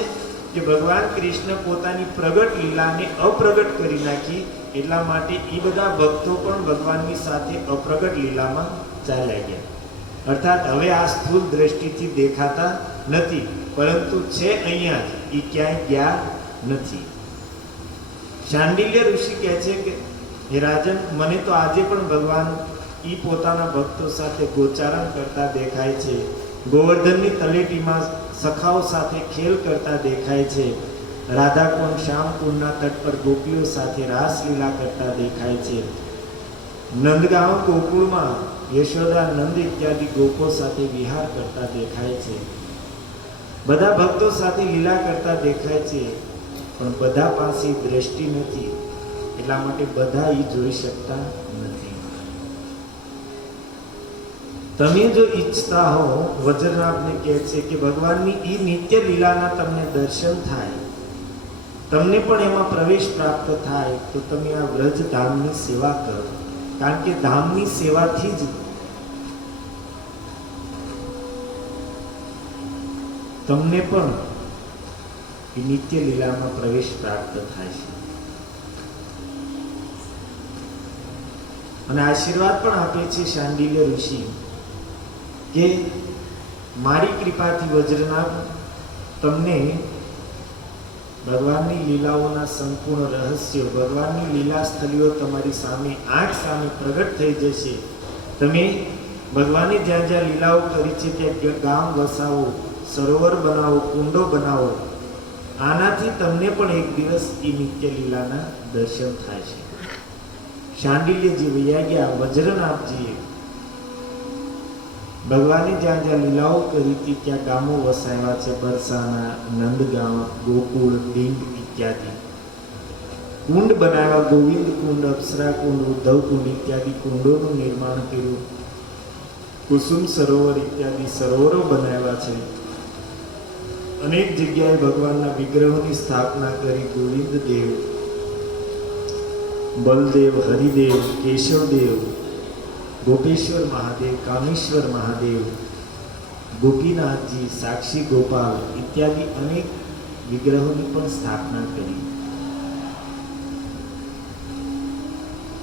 કે ભગવાન કૃષ્ણ પોતાની પ્રગટ લીલાને અપ્રગટ કરી નાખી, એટલા માટે એ બધા ભક્તો પણ ભગવાનની સાથે અપ્રગટ લીલામાં ચાલ્યા ગયા. અર્થાત હવે આ સ્થૂળ દ્રષ્ટિથી દેખાતા નથી, પરંતુ છે અહીંયા જ, એ ક્યાંય ગયા નથી. શાંડિલ્ય ઋષિ કહે છે કે હે રાજન, મને તો આજે પણ ભગવાન એ પોતાના ભક્તો સાથે ગોચારણ કરતા દેખાય છે, ગોવર્ધનની તલેટીમાં સખાઓ સાથે ખેલ કરતા દેખાય છે, રાધાકુંડ શ્યામકુંડના તટ પર ગોપીઓ સાથે રાસલીલા કરતા દેખાય છે, નંદગાંવ ગોકુળમાં યશોદા નંદ ઇત્યાદિ ગોપો સાથે વિહાર કરતા દેખાય છે, બધા ભક્તો સાથે લીલા કરતા દેખાય છે. પણ બધા પાસે દ્રષ્ટિ નથી, એટલા માટે બધા એ જોઈ શકતા નથી. તમે જો ઈચ્છતા હો, વજ્રનાભને કહે છે કે ભગવાનની એ નિત્ય લીલાના તમને દર્શન થાય, તમને પણ એમાં પ્રવેશ પ્રાપ્ત થાય, તો તમે આ વ્રજ ધામની સેવા કરો. કારણ કે ધામની સેવાથી જ તમને પણ એ નિત્ય લીલામાં પ્રવેશ પ્રાપ્ત થાય છે. અને આશીર્વાદ પણ આપે છે શાંડિલ્ય ઋષિ કે મારી કૃપાથી વજ્રનાભ, તમને ભગવાનની લીલાઓના સંપૂર્ણ રહસ્યો, ભગવાનની લીલા સ્થળીઓ તમારી સામે, આંખ સામે પ્રગટ થઈ જશે. તમે ભગવાને જ્યાં જ્યાં લીલાઓ કરી છે ત્યાં ગામ વસાવો, સરોવર બનાવો, કુંડો બનાવો. આનાથી તમને પણ એક દિવસ એ નિત્ય લીલાના દર્શન થાય છે. શાંડિલ્યજી વૈયા ગયા, વજ્રનાભજીએ ભગવાને જ્યાં જ્યાં લીલાઓ કરી હતી ત્યાં ગામો વસાવ્યા છે, બરસાના, નંદગાંવ, ગોકુળ, ડિંગ ઇત્યાદિ. કુંડ બનાવ્યા, ગોવિંદ કુંડ, અપ્સરા કુંડ, ઉદ્ધવ કુંડ ઇત્યાદિ કુંડોનું નિર્માણ કર્યું. કુસુમ સરોવર ઇત્યાદિ સરોવરો બનાવ્યા છે. અનેક જગ્યાએ ભગવાનના વિગ્રહોની સ્થાપના કરી. ગોવિંદ દેવ, બલદેવ, હરિદેવ, કેશવદેવ, ગોપેશ્વર મહાદેવ, કામેશ્વર મહાદેવ, ગોપીનાથજી, સાક્ષી ગોપાલ ઇત્યાદિ અનેક વિગ્રહોની પણ સ્થાપના કરી.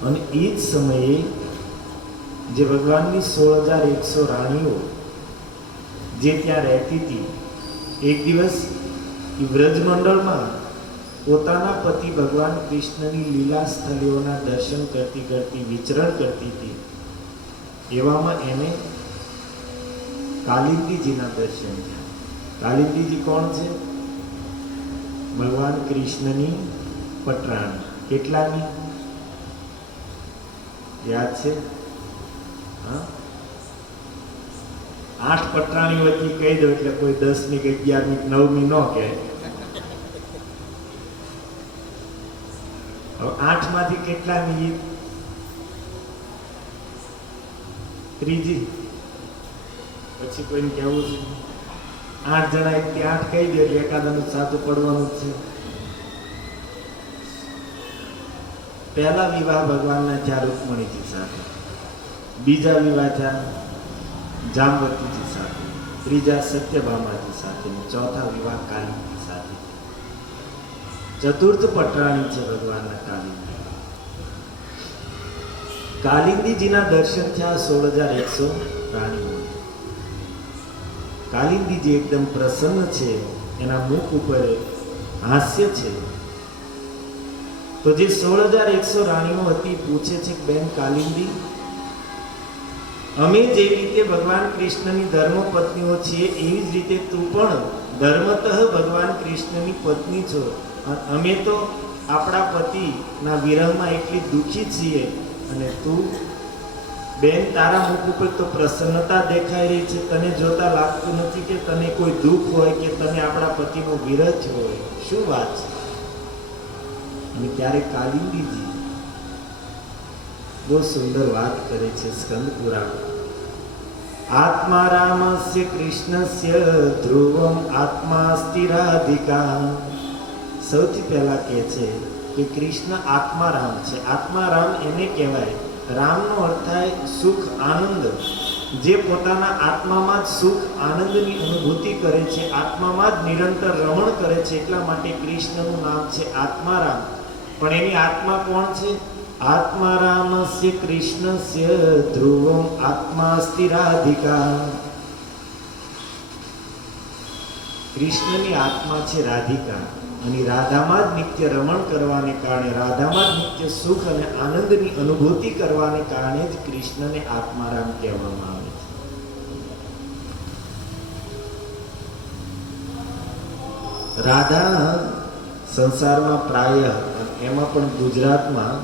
અને એ જ સમયે જે ભગવાનની 16,100 રાણીઓ જે ત્યાં રહેતી હતી, એક દિવસ એ વ્રજમંડળમાં પોતાના પતિ ભગવાન કૃષ્ણની લીલા સ્થળીઓના દર્શન કરતી કરતી વિચરણ કરતી હતી. એવામાં એને કાલિંદીજીના દર્શન થયા. કાલિંદીજી કોણ છે? ભગવાન કૃષ્ણની પટરાણી. કેટલાની યાદ છે? 8 પટરાણી વચ્ચે કહી દો એટલે કોઈ 10મી કે 11મી 9મી ન કહે. 8 માંથી કેટલામી? ત્રીજી. પછી કોઈને કહેવું છે 8 જણા એક 8 કહી દે એટલે એકાદાનું સાચું પડવાનું જ છે. પહેલા વિવાહ ભગવાનના થયા રૂકમણીજી સાથે, બીજા વિવાહ થયા જામવતીજી સાથે, ત્રીજા સત્યભામાજી સાથે, ચોથા વિવાહ કાલિંદી સાથે. ચતુર્થ પટરાણી છે ભગવાનના કાલિંદી. કાલિંદીજીના દર્શન થયા 16,100 રાણીઓ. કાલિંદીજી એકદમ પ્રસન્ન છે, એના મુખ ઉપર હાસ્ય છે. તો જે 16,100 રાણીઓ હતી પૂછે છે કે બેન કાલિંદી, અમે જેવી રીતે ભગવાન કૃષ્ણની ધર્મપત્નીઓ છીએ એવી જ રીતે તું પણ ધર્મતઃ ભગવાન કૃષ્ણની પત્ની છો. અમે તો આપણા પતિના વિરહમાં એટલી દુઃખી છીએ અને તું બેન તારા મુખ ઉપર તો પ્રસન્નતા દેખાઈ રહી છે, તને જોતા લાગતું નથી કે તને કોઈ દુઃખ હોય કે તને આપણા પતિનો વિરહ થયો હોય. શું વાત છે? અને ત્યારે કાલિંદીજી બહુ સુંદર વાત કરે છે સ્કંદ પુરાણ. આત્મા રામસ્ય કૃષ્ણસ્ય ધ્રુવમ આત્માસ્તિ રાધિકા. સૌથી પહેલા કહે છે કે કૃષ્ણ આત્મા રામ છે. આત્મા રામ એને કહેવાય. રામનો અર્થ થાય સુખ, આનંદ. જે પોતાના આત્મામાં જ સુખ આનંદની અનુભૂતિ કરે છે, આત્મામાં જ નિરંતર રમણ કરે છે, એટલા માટે કૃષ્ણનું નામ છે આત્મારામ. પણ એની આત્મા કોણ છે? આત્મારામસ્ય કૃષ્ણસ્ય ધ્રુવમ આત્માસ્તિ રાધિકા. કૃષ્ણની આત્મા છે રાધિકા અને રાધામાં જ નિત્ય રમણ કરવાને કારણે, રાધામાં જ નિત્ય સુખ અને આનંદની અનુભૂતિ કરવાને કારણે જ કૃષ્ણને આત્મારામ કહેવામાં આવે છે. રાધા સંસારમાં પ્રાય, એમાં પણ ગુજરાતમાં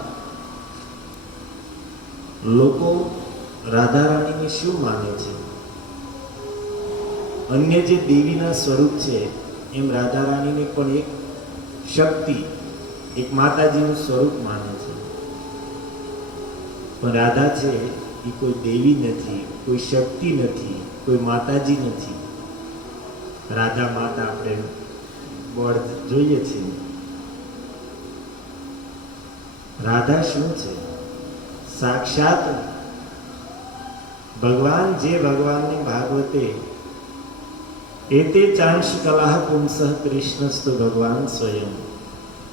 લોકો રાધા રાણીને શું માને છે? અન્ય જે દેવીના સ્વરૂપ છે એમ રાધા રાણીને પણ એક શક્તિ, એક માતાજીનું સ્વરૂપ માને છે. પણ રાધા છે એ કોઈ દેવી નથી, કોઈ શક્તિ નથી, કોઈ માતાજી નથી. રાધા માતા આપણે બોર્ડ જોઈએ છીએ. રાધા શું છે? સાક્ષાત ભગવાન, જે ભગવાનની ભાગવતે એતે ચાંશ કલાહ પુંસઃ કૃષ્ણસ્તુ ભગવાન સ્વયં,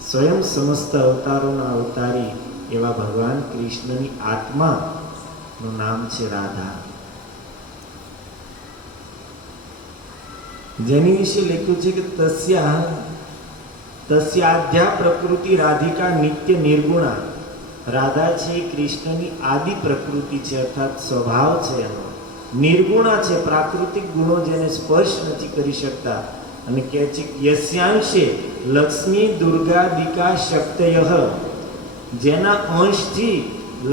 સ્વયં સમસ્ત અવતારોના અવતારી એવા ભગવાન કૃષ્ણની આત્માનું નામ છે રાધા. જેની વિશે લખ્યું છે કે તસ્યાદ્યા પ્રકૃતિ રાધિકા નિત્ય નિર્ગુણા. રાધા છે કૃષ્ણની આદિ પ્રકૃતિ છે, અર્થાત સ્વભાવ છે એનો. નિર્ગુણા છે, પ્રાકૃતિક ગુણો જેને સ્પર્શ નથી કરી શકતા. અને કહે છે યસ્યાંશે લક્ષ્મી દુર્ગાદિકા શક્તયઃ. જેના અંશથી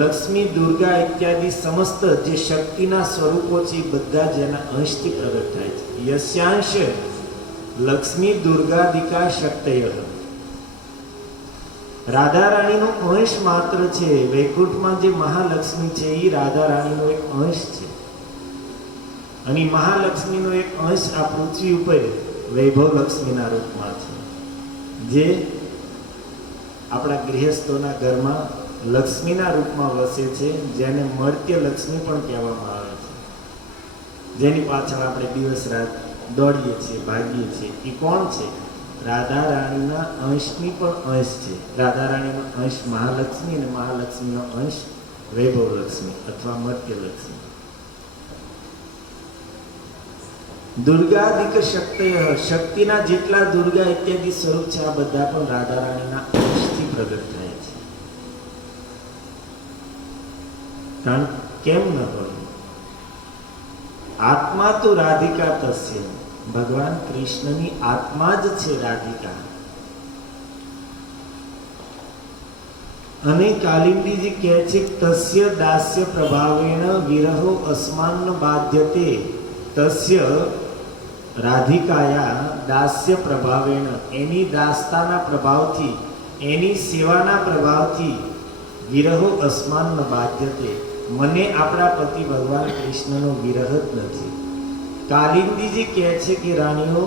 લક્ષ્મી, દુર્ગા ઇત્યાદિ સમસ્ત જે શક્તિના સ્વરૂપો છે એ બધા જેના અંશથી પ્રગટ થાય છે. યસ્યાંશ લક્ષ્મી દુર્ગાદિકા શક્તયઃ. રાધા રાણીનો અંશ માત્ર છે. વૈકુંઠમાં જે મહાલક્ષ્મી છે એ રાધા રાણીનો એક અંશ છે. અને મહાલક્ષ્મીનો એક અંશ આ પૃથ્વી ઉપર વૈભવ લક્ષ્મીના રૂપમાં છે, જે આપણા ગૃહસ્થોના ઘરમાં લક્ષ્મીના રૂપમાં વસે છે, જેને મર્ત્ય લક્ષ્મી પણ કહેવામાં આવે છે. જેની પાછળ આપણે દિવસ રાત દોડીએ છીએ, ભાગીએ છીએ. એ કોણ છે? રાધા રાણીના અંશની પણ અંશ છે. રાધા રાણીનો અંશ મહાલક્ષ્મી અને મહાલક્ષ્મીનો અંશ વૈભવ લક્ષ્મી અથવા મર્ત્ય લક્ષ્મી. દુર્ગાદિક શક્તય, શક્તિના જેટલા દુર્ગા ઇત્યાદિ સ્વરૂપ છે આ બધા પણ રાધા રાણીના અંશથી પ્રગટ થાય છે. કારણ કેમ ન હોય? આત્મા તો રાધિકા તસ્ય. ભગવાન કૃષ્ણની આત્મા જ છે રાધિકા. અને કાલિંદીજી કહે છે તસ્ય દાસ્ય પ્રભાવેણ વિરહો અસ્માન બાધ્યતે. તસ્ય રાધિકાયા દાસ્ય પ્રભાવેણ, એની દાસતાના પ્રભાવથી, એની સેવાના પ્રભાવથી વિરહો અસ્માન બાધ્યતે. મને આપણા પતિ ભગવાન કૃષ્ણનો વિરહ જ નથી. કાલિંદીજી કહે છે કે રાણીઓ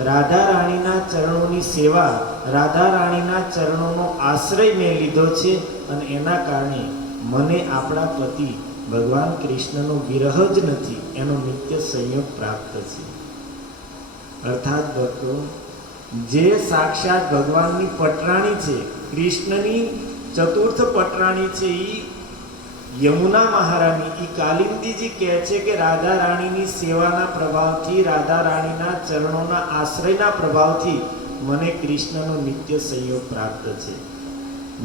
રાધા રાણીના ચરણોની સેવા, રાધા રાણીના ચરણોનો આશ્રય મેં લીધો છે અને એના કારણે મને આપણા પતિ ભગવાન કૃષ્ણનો વિરહ જ નથી, એનો નિત્ય સંયોગ પ્રાપ્ત છે. અર્થાત ભક્તો, જે સાક્ષાત ભગવાનની પટરાણી છે, કૃષ્ણની ચતુર્થ પટરાણી છે, એ યમુના મહારાણી, એ કાલિંદીજી કહે છે કે રાધા રાણીની સેવાના પ્રભાવથી, રાધા રાણીના ચરણોના આશ્રયના પ્રભાવથી મને કૃષ્ણનો નિત્ય સંયોગ પ્રાપ્ત છે.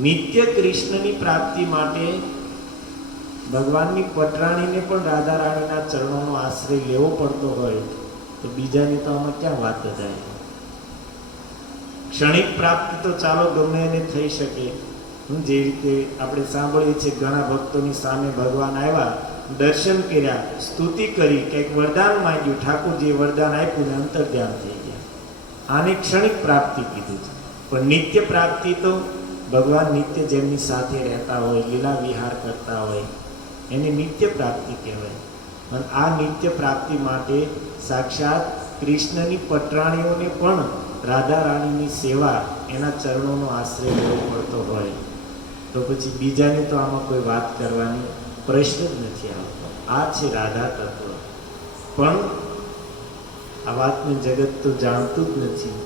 નિત્ય કૃષ્ણની પ્રાપ્તિ માટે ભગવાનની પટરાણીને પણ રાધા રાણીના ચરણોનો આશ્રય લેવો પડતો હોય તો બીજાની તો આમાં ક્યાં વાત જાય. ક્ષણિક પ્રાપ્તિ તો ચાલો ગમે એને થઈ શકે. જે રીતે આપણે સાંભળીએ છીએ ઘણા ભક્તોની સામે ભગવાન આવ્યા, દર્શન કર્યા, સ્તુતિ કરી, કંઈક વરદાન માંગ્યું, ઠાકોરજીએ વરદાન આપ્યું ને અંતર્ધ્યાન થઈ ગયા. આને ક્ષણિક પ્રાપ્તિ કીધું છે. પણ નિત્ય પ્રાપ્તિ તો ભગવાન નિત્ય જેમની સાથે રહેતા હોય, લીલા વિહાર કરતા હોય એને નિત્ય પ્રાપ્તિ કહેવાય. અને આ નિત્ય પ્રાપ્તિ માટે સાક્ષાત કૃષ્ણની પટરાણીઓને પણ રાધા રાણીની સેવા, એના ચરણોનો આશ્રય લેવો પડતો હોય તો પછી બીજાની તો આમાં કોઈ વાત કરવાની પ્રશ્ન જ નથી આવતો. આ છે રાધા તત્વ. પણ આ વાતને જગત તો જાણતું જ નથી.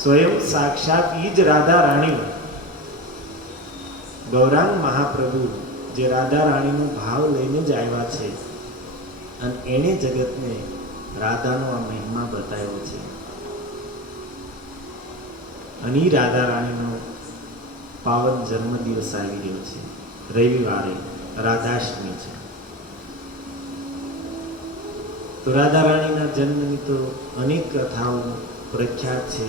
સ્વયં સાક્ષાત ઈ જ રાધા રાણી, ગૌરાંગ મહાપ્રભુ જે રાધા રાણીનો ભાવ લઈને જ આવ્યા છે અને એણે જગતને રાધાનો આ મહિમા બતાવ્યો છે. અને ઈ રાધા રાણીનો પાવન જન્મદિવસ આવી રહ્યો છે. રવિવારે રાધાષ્ટમી છે. તો રાધા રાણીના જન્મની તો અનેક કથાઓ પ્રખ્યાત છે.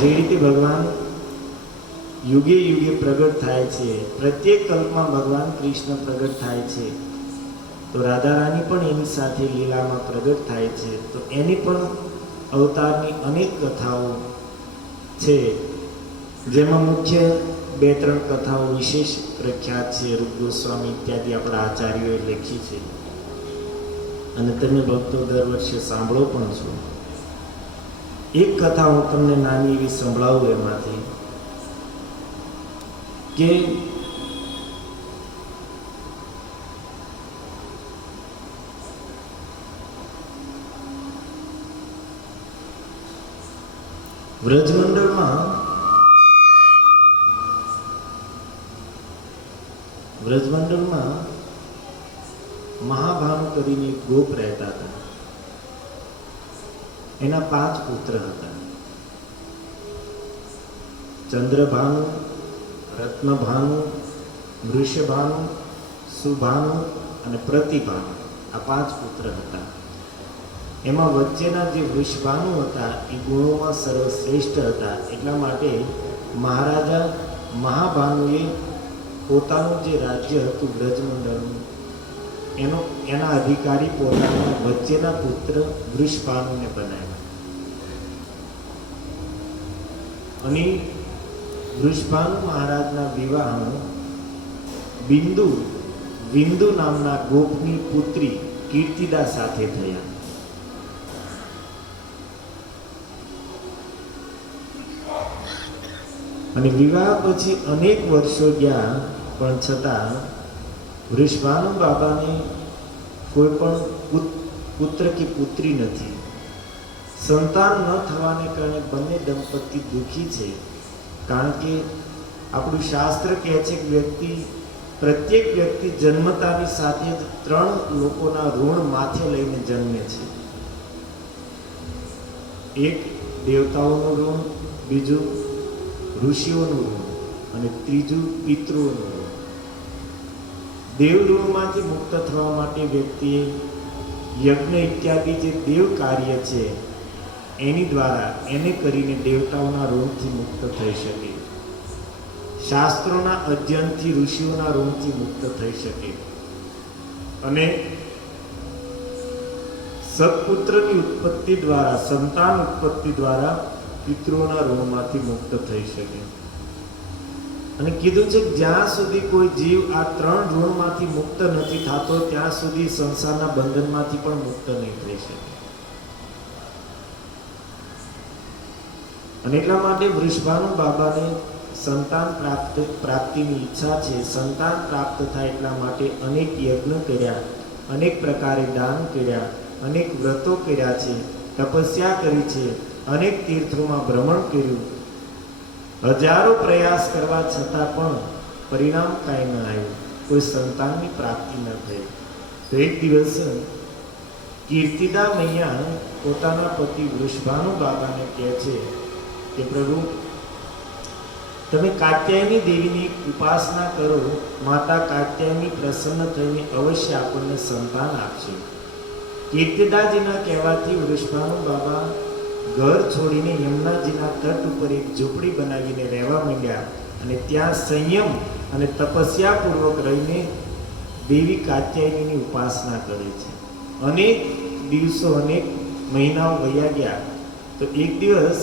જે રીતે ભગવાન યુગે યુગે પ્રગટ થાય છે, પ્રત્યેક કલ્પમાં ભગવાન કૃષ્ણ પ્રગટ થાય છે, તો રાધા રાણી પણ એની સાથે લીલામાં પ્રગટ થાય છે. તો એની પણ અવતારની અનેક કથાઓ છે, જેમાં મુખ્ય 2-3 કથાઓ વિશેષ પ્રખ્યાત છે. રૂપ ગોસ્વામી ઇત્યાદિ આપણા આચાર્યોએ લખી છે અને તમે ભક્તો દર વર્ષે સાંભળો પણ છો. એક કથા હું તમને નાની એવી સંભળાવું એમાંથી કે વ્રજમંડળમાં મહાભાનુ કરીને એક ગોપ રહેતા હતા. એના 5 પુત્ર હતા. ચંદ્રભાનુ, રત્નભાનુ, વૃષભાનુ, સુભાનુ અને પ્રતિભાનુ. આ 5 પુત્ર હતા. એમાં વચ્ચેના જે વૃષભાનુ હતા એ ગુણોમાં સર્વશ્રેષ્ઠ હતા. એટલા માટે મહારાજા મહાભાનુએ પોતાનું જે રાજ્ય હતું બ્રજમંડળનું, એના અધિકારી પોતાના વચ્ચેના પુત્ર વૃષભાનુને બનાવ્યા. અને વૃષભાનુ મહારાજના વિવાહ વિંદુ નામના ગોપની પુત્રી કીર્તિદા સાથે થયા. અને વિવાહ પછી અનેક વર્ષો ગયા, પણ છતાં વૃષભાનુ બાબાને કોઈ પણ પુત્ર કે પુત્રી નથી. સંતાન ન થવાને કારણે બંને દંપતી દુઃખી છે. કારણ કે આપણું શાસ્ત્ર કહે છે કે પ્રત્યેક વ્યક્તિ જન્મતાની સાથે જ 3 લોકોના ઋણ માથે લઈને જન્મે છે. એક દેવતાઓનું ઋણ, બીજું ઋષિઓનું ઋણ અને ત્રીજું પિતૃઓનું ઋણ. દેવ ઋણમાંથી મુક્ત થવા માટે વ્યક્તિએ યજ્ઞ ઇત્યાદિ જે દેવ કાર્ય છે એની દ્વારા એને કરીને દેવતાઓના ઋણથી મુક્ત થઈ શકે. શાસ્ત્રોના અધ્યયનથી ઋષિઓના ઋણથી મુક્ત થઈ શકે અને સત્પુત્રની ઉત્પત્તિ દ્વારા, સંતાન ઉત્પત્તિ દ્વારા પિતૃઓના ઋણમાંથી મુક્ત થઈ શકે. અને કીધું છે કે જ્યાં સુધી કોઈ જીવ આ 3 ઋણમાંથી મુક્ત નથી થતો ત્યાં સુધી સંસારના બંધનમાંથી પણ મુક્ત નહીં થઈ શકે. અને એટલા માટે વૃષભાનુ બાબાને સંતાન પ્રાપ્તિની ઈચ્છા છે. સંતાન પ્રાપ્ત થાય એટલા માટે અનેક યજ્ઞ કર્યા, અનેક પ્રકારે દાન કર્યા, અનેક વ્રતો કર્યા છે, તપસ્યા કરી છે, અનેક તીર્થોમાં ભ્રમણ કર્યું. હજારો પ્રયાસ કરવા છતાં પણ પરિણામ કાંઈ ન આવ્યું, કોઈ સંતાનની પ્રાપ્તિ ન થઈ. તો એક દિવસ કીર્તિદા મૈયા પોતાના પતિ વૃષભાનુ બાબાને કહે છે કે પ્રભુ, તમે કાત્યાયની દેવીની ઉપાસના કરો, માતા કાત્યાયની પ્રસન્ન થઈને અવશ્ય આપણને સંતાન આપશે. કીર્તિદાજીના કહેવાથી વૃષભાનુ બાબા ઘર છોડીને યમુનાજીના તટ ઉપર એક ઝૂંપડી બનાવીને રહેવા માંડ્યા અને ત્યાં સંયમ અને તપસ્યાપૂર્વક રહીને દેવી કાત્યાયનીની ઉપાસના કરે છે. અનેક દિવસો, અનેક મહિનાઓ વયા ગયા. તો એક દિવસ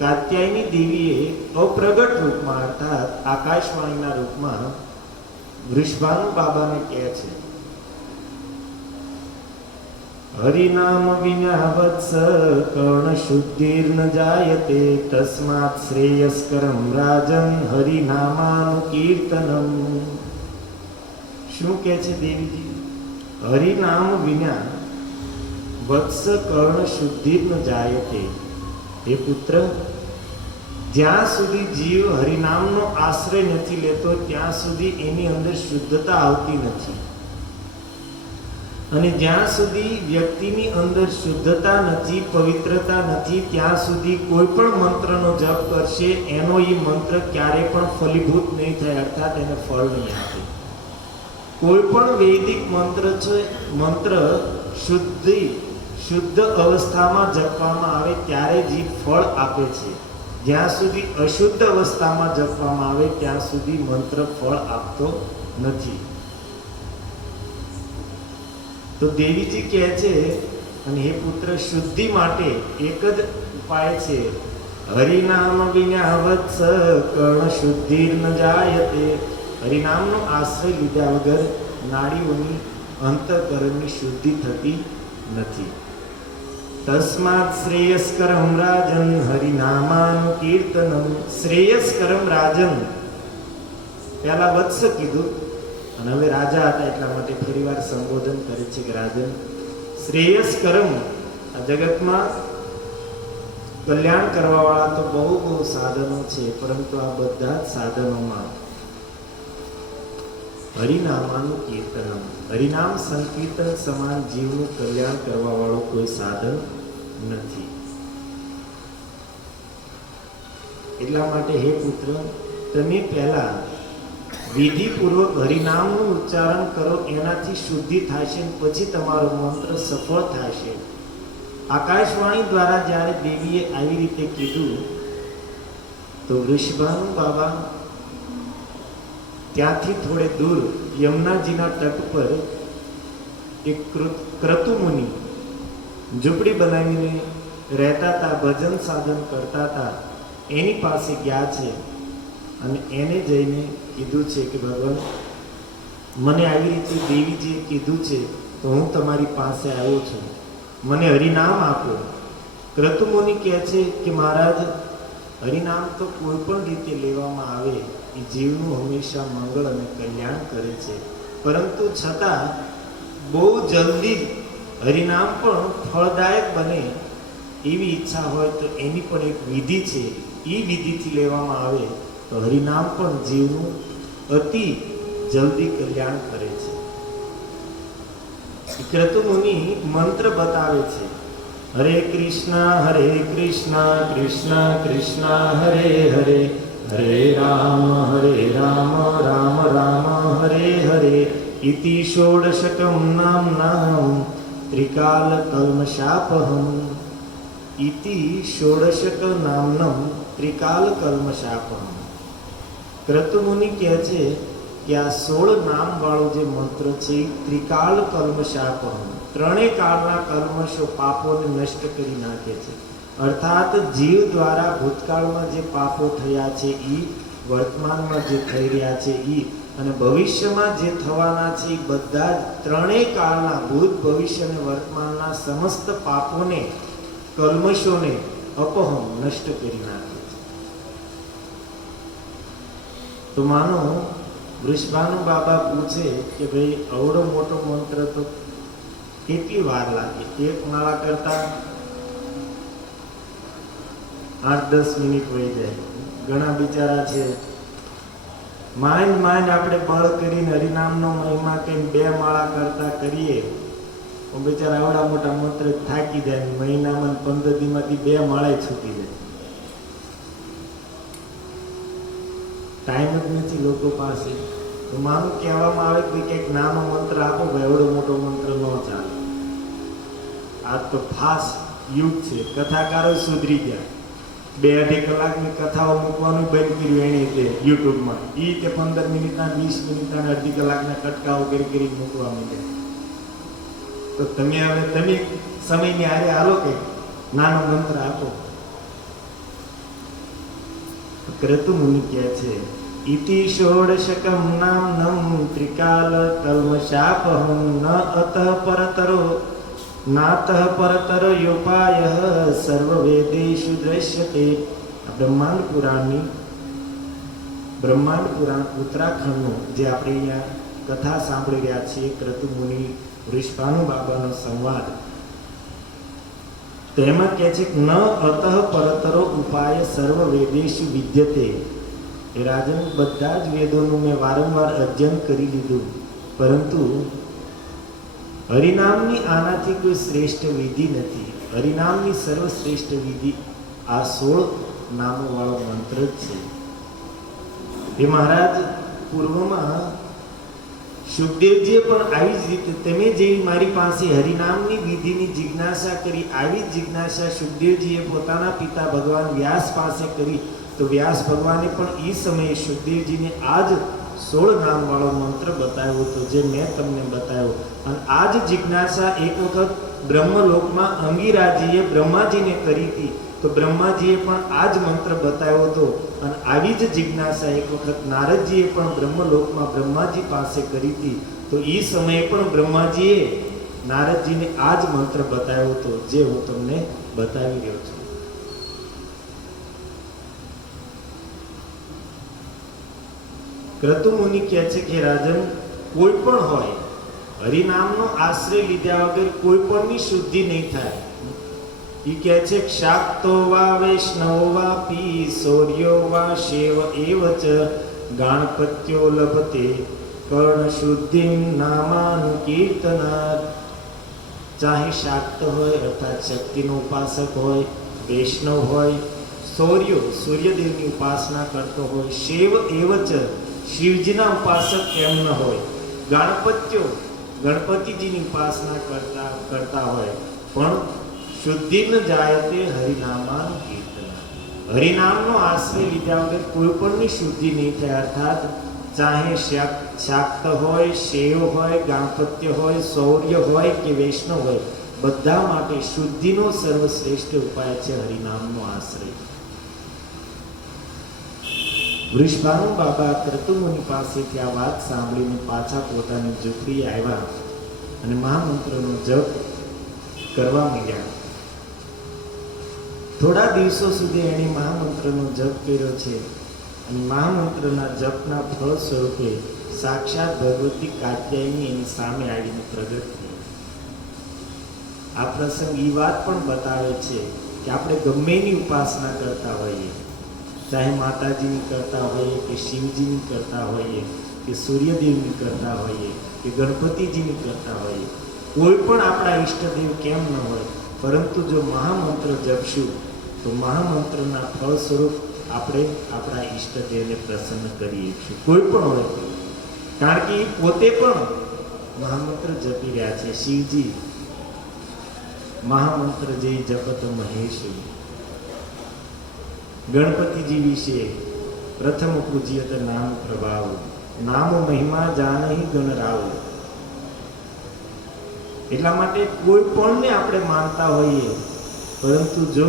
કાત્યાયની દેવીએ અપ્રગટ રૂપમાં અર્થાત આકાશવાણીના રૂપમાં વૃષભાનુ બાબાને કહે છે, હરિનામ વિના વત્સ કર્ણ શુદ્ધિર્ન જાયતે તસ્માત શ્રેયસ્કરમ રાજન હરિનામાનુકીર્તનમ. શું કહે છે દેવીજી? હરિનામ વિના વત્સ કર્ણ શુદ્ધિર્ન જાયતે. હે પુત્ર, જ્યાં સુધી જીવ હરિનામનો આશ્રય નથી લેતો ત્યાં સુધી એની અંદર શુદ્ધતા આવતી નથી. અને જ્યાં સુધી વ્યક્તિની અંદર શુદ્ધતા નથી, પવિત્રતા નથી, ત્યાં સુધી કોઈ પણ મંત્રનો જપ કરશે એનો એ મંત્ર ક્યારે પણ ફલીભૂત નહીં થાય, અર્થાત એને ફળ નહીં આપે. કોઈ પણ વૈદિક મંત્ર છે, મંત્ર શુદ્ધ અવસ્થામાં જપવામાં આવે ત્યારે જ ફળ આપે છે. જ્યાં સુધી અશુદ્ધ અવસ્થામાં જપવામાં આવે ત્યાં સુધી મંત્ર ફળ આપતો નથી. તો દેવીજી કહે છે, અને હે પુત્ર, શુદ્ધિ માટે એક જ ઉપાય છે, હરિનામ વિના વત્સ કર્ણ શુદ્ધિર્ન જાયતે. હરિનામનો આશ્રય લીધા વગર નાડીઓની અંતઃકરણની શુદ્ધિ થતી નથી. તસ્માત શ્રેયસ્કરમ રાજન હરિનામાનુકીર્તનમ. શ્રેયસ્કરમ રાજન, પહેલા વત્સ કીધું અને હવે રાજા હતા એટલા માટે ફરીવાર સંબોધન કરે છે કે રાજન. શ્રેયસ્કરમ, આ જગતમાં કલ્યાણ કરવા વાળા તો બહુ બહુ સાધનો છે, પરંતુ આ બધા જ સાધનોમાં હરિનામાનું કીર્તનમ, હરિનામ સંકીર્તન સમાન જીવનું કલ્યાણ કરવા વાળો કોઈ સાધન નથી. એટલા માટે હે પુત્ર, તમે પહેલા વિધિપૂર્વક હરિનામનું ઉચ્ચારણ કરો, એનાથી શુદ્ધિ થશે, પછી તમારો મંત્ર સફળ થશે. આકાશવાણી દ્વારા જ્યારે દેવીએ આવી રીતે કીધું તો વૃષભાનુ બાબા ત્યાંથી થોડે દૂર યમુનાજીના તટ પર એક ક્રતુમુનિ ઝૂંપડી બનાવીને રહેતા હતા, ભજન સાધન કરતા હતા, એની પાસે ગયા છે અને એને જઈને કીધું છે કે ભગવાન, મને આવી રીતે દેવીજીએ કીધું છે તો હું તમારી પાસે આવ્યો છું, મને હરિનામ આપો. ક્રતુમુનિ કહે છે કે મહારાજ, હરિનામ તો કોઈ પણ રીતે લેવામાં આવે એ જીવનું હંમેશા મંગળ અને કલ્યાણ કરે છે, પરંતુ છતાં બહુ જલ્દી હરિનામ પણ ફળદાયક બને એવી ઈચ્છા હોય તો એની પણ એક વિધિ છે. એ વિધિથી લેવામાં આવે તો હરિનામ પણ જીવનું અતિ જલ્દી કલ્યાણ કરે છે. ક્રતુમુનિ મંત્ર બતાવે છે, હરે કૃષ્ણ કૃષ્ણ કૃષ્ણ હરે હરે, હરે રામ રામ રામ હરે હરે. ઇતિ ષોડશકમ નામ ત્રિકાલ કલ્મષાપહમ. ઇતિ ષોડશક નામનમ ત્રિકાલ કલ્મષાપહમ. ક્રતુમુનિ કહે છે કે આ 16 નામ વાળો જે મંત્ર છે ત્રિકાલ કલ્મષાપહમ, ત્રણેય કાળના કલ્મશો પાપોને નષ્ટ કરી નાખે છે. અર્થાત જીવ દ્વારા ભૂતકાળમાં જે પાપો થયા છે એ, વર્તમાનમાં જે થઈ રહ્યા છે એ, અને ભવિષ્યમાં જે થવાના છે એ બધા જ ત્રણેય કાળના ભૂત, ભવિષ્ય અને વર્તમાનના સમસ્ત પાપોને, કલ્મશોને અપહમ નષ્ટ કરી નાખે છે. તો માનો વૃષભાનુ બાબા પૂછે કે ભાઈ અવડો મોટો મંત્ર તો કેટલી વાર લાગે? એક માળા કરતા 8-10 મિનિટ વહી જાય. ઘણા બિચારા છે માંડ આપણે બળ કરીને હરિનામનો મહિમા કહીને 2 માળા કરતા કરીએ તો બિચારા આવડા મોટા મંત્ર થાકી જાય, મહિનામાં 15 દીમાંથી 2 માળા છૂટી જાય. ટાઈમ જ નથી લોકો પાસે. તો માનું કહેવામાં આવે કે કંઈક નાનો મંત્ર આપો, એવડો મોટો મંત્ર ન ચાલે. આ તો ફાસ્ટ યુગ છે. કથાકારો સુધરી ગયા. 2-2.5 કલાકની કથાઓ મૂકવાનું બંધ કર્યું એણે તે યુટ્યુબમાં. એ તે 15 મિનિટના, 20 મિનિટના, અડધી કલાકના કટકાઓ કરી મૂકવા માંડ્યા. તો તમે સમયની હારે હાલો કે નાનો મંત્ર આપો. ક્રતુ મુનિ કહે છે, ઇતિ ષોડશકમ નામનમ ત્રિકાલ કલ્મશાપહમ ન અતઃ પરતરો નાતઃ પરતર યોપાય સર્વ વેદેષુ દ્રશ્યતે. આ બ્રહ્માંડ પુરાણ ઉત્તરાખંડનું જે આપણે અહીંયા કથા સાંભળી રહ્યા છીએ, ક્રતુ મુનિ વૃષભાનુ બાબાનો સંવાદ, તેમાં કહે છે ન અતઃ પરતરો ઉપાય સર્વ વેદેષુ વિદ્યતે. એ રાજન, બધા જ વેદોનું મેં વારંવાર અધ્યયન કરી લીધું, પરંતુ હરિનામની આનાથી કોઈ શ્રેષ્ઠ વિધિ નથી. હરિનામની સર્વશ્રેષ્ઠ વિધિ આ 16 નામો વાળો મંત્ર જ છે. એ મહારાજ પૂર્વમાં સુખદેવજીએ પણ આવી જ રીતે, તમે જેવી મારી પાસે હરિનામની વિધિની જિજ્ઞાસા કરી, આવી જ જિજ્ઞાસા સુખદેવજીએ પોતાના પિતા ભગવાન વ્યાસ પાસે કરી. તો વ્યાસ ભગવાને પણ એ સમયે સુખદેવજીને આ જ 16 નામ વાળો મંત્ર બતાવ્યો હતો, જે મેં તમને બતાવ્યો. અને આ જ જિજ્ઞાસા એક વખત બ્રહ્મલોકમાં અંગિરાજીએ બ્રહ્માજીને કરી હતી. તો બ્રહ્માજીએ પણ આ જ મંત્ર બતાવ્યો હતો. અને આવી જ જિજ્ઞાસા એક વખત નારદજીએ પણ બ્રહ્મલોકમાં બ્રહ્માજી પાસે કરી હતી. તો એ સમયે પણ બ્રહ્માજીએ નારદજીને આ જ મંત્ર બતાવ્યો હતો, જે હું તમને બતાવી રહ્યો છું. ક્રતુ મુનિ કહે છે કે રાજન, કોઈ પણ હોય, હરિનામનો આશ્રય લીધા વગર કોઈ પણની શુદ્ધિ નહીં થાય. એ કહે છે, શાક્તો વા વૈષ્ણવો વાપી સૌર્યો વા શેવ એવ ચ ગાણપત્યો લભતે કર્ણ શુદ્ધિમ નામાનુકીર્તનાદ. ચાહે શાક્ત હોય અર્થાત શક્તિનો ઉપાસક હોય, વૈષ્ણવ હોય, સૌર્યો સૂર્યદેવની ઉપાસના કરતો હોય, શેવ એવ ચ શિવજીના ઉપાસક કેમ ન હોય, ગણપત્યો ગણપતિજીની ઉપાસના કરતા હોય, પણ શુદ્ધિ ન જાય તે હરિનામાનું કીર્તન. હરિનામનો આશ્રય લીધા વગર કોઈ પણની શુદ્ધિ નહીં થાય. અર્થાત ચાહે શાક્ત હોય, શૈવ હોય, ગાણપત્ય હોય, સૌર્ય હોય કે વૈષ્ણવ હોય, બધા માટે શુદ્ધિનો સર્વશ્રેષ્ઠ ઉપાય છે હરિનામનો આશ્રય. વૃષભાનુ બાબા ક્રતુ મુનિ પાસેથી આ વાત સાંભળીને પાછા પોતાની ઝૂંપડીએ આવ્યા અને મહામંત્રનો જપ કરવા માંડ્યા. થોડા દિવસો સુધી એણે મહામંત્રનો જપ કર્યો છે અને મહામંત્રના જપના ફળ સ્વરૂપે સાક્ષાત ભગવતી કાત્યાયની એની સામે આવીને પ્રગટ થઈ. આ પ્રસંગ એ વાત પણ બતાવે છે કે આપણે ગમે એની ઉપાસના કરતા હોઈએ, ચાહે માતાજીની કરતા હોઈએ કે શિવજીની કરતા હોઈએ કે સૂર્યદેવની કરતા હોઈએ કે ગણપતિજીની કરતા હોઈએ, કોઈ પણ આપણા ઈષ્ટદેવ કેમ ન હોય, પરંતુ જો મહામંત્ર જપશું તો મહામંત્રના ફળ સ્વરૂપ આપણે આપણા ઈષ્ટદેવને પ્રસન્ન કરીએ છીએ, કોઈ પણ હોય. કારણ કે એ પોતે પણ મહામંત્ર જપી રહ્યા છે. શિવજી મહામંત્ર જે જપત મહેશ. ગણપતિજી વિશે પ્રથમ પૂજ્યત નામ પ્રભાવ, નામ મહિમા જાનહી ગણરાવ. એટલા માટે કોઈ પણને આપણે માનતા હોઈએ, પરંતુ જો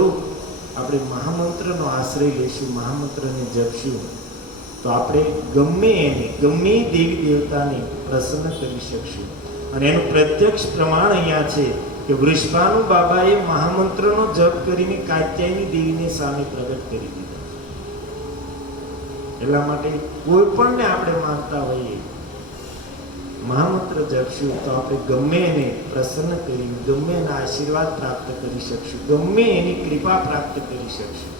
આપણે મહામંત્રનો આશ્રય લઈશું, મહામંત્રને જપશું, તો આપણે ગમે એને, ગમે દેવી દેવતાને પ્રસન્ન કરી શકશું. અને એનું પ્રત્યક્ષ પ્રમાણ અહીંયા છે કે વૃષભાનુ બાબાએ મહામંત્રનો જપ કરીને કાત્યાયની દેવીને સામે પ્રગટ કરી દીધો. એટલા માટે કોઈ પણને આપણે માનતા હોઈએ, મહામંત્ર જપશું તો આપણે ગમે એને પ્રસન્ન કરી, ગમે એના આશીર્વાદ પ્રાપ્ત કરી શકશું, ગમે એની કૃપા પ્રાપ્ત કરી શકશું.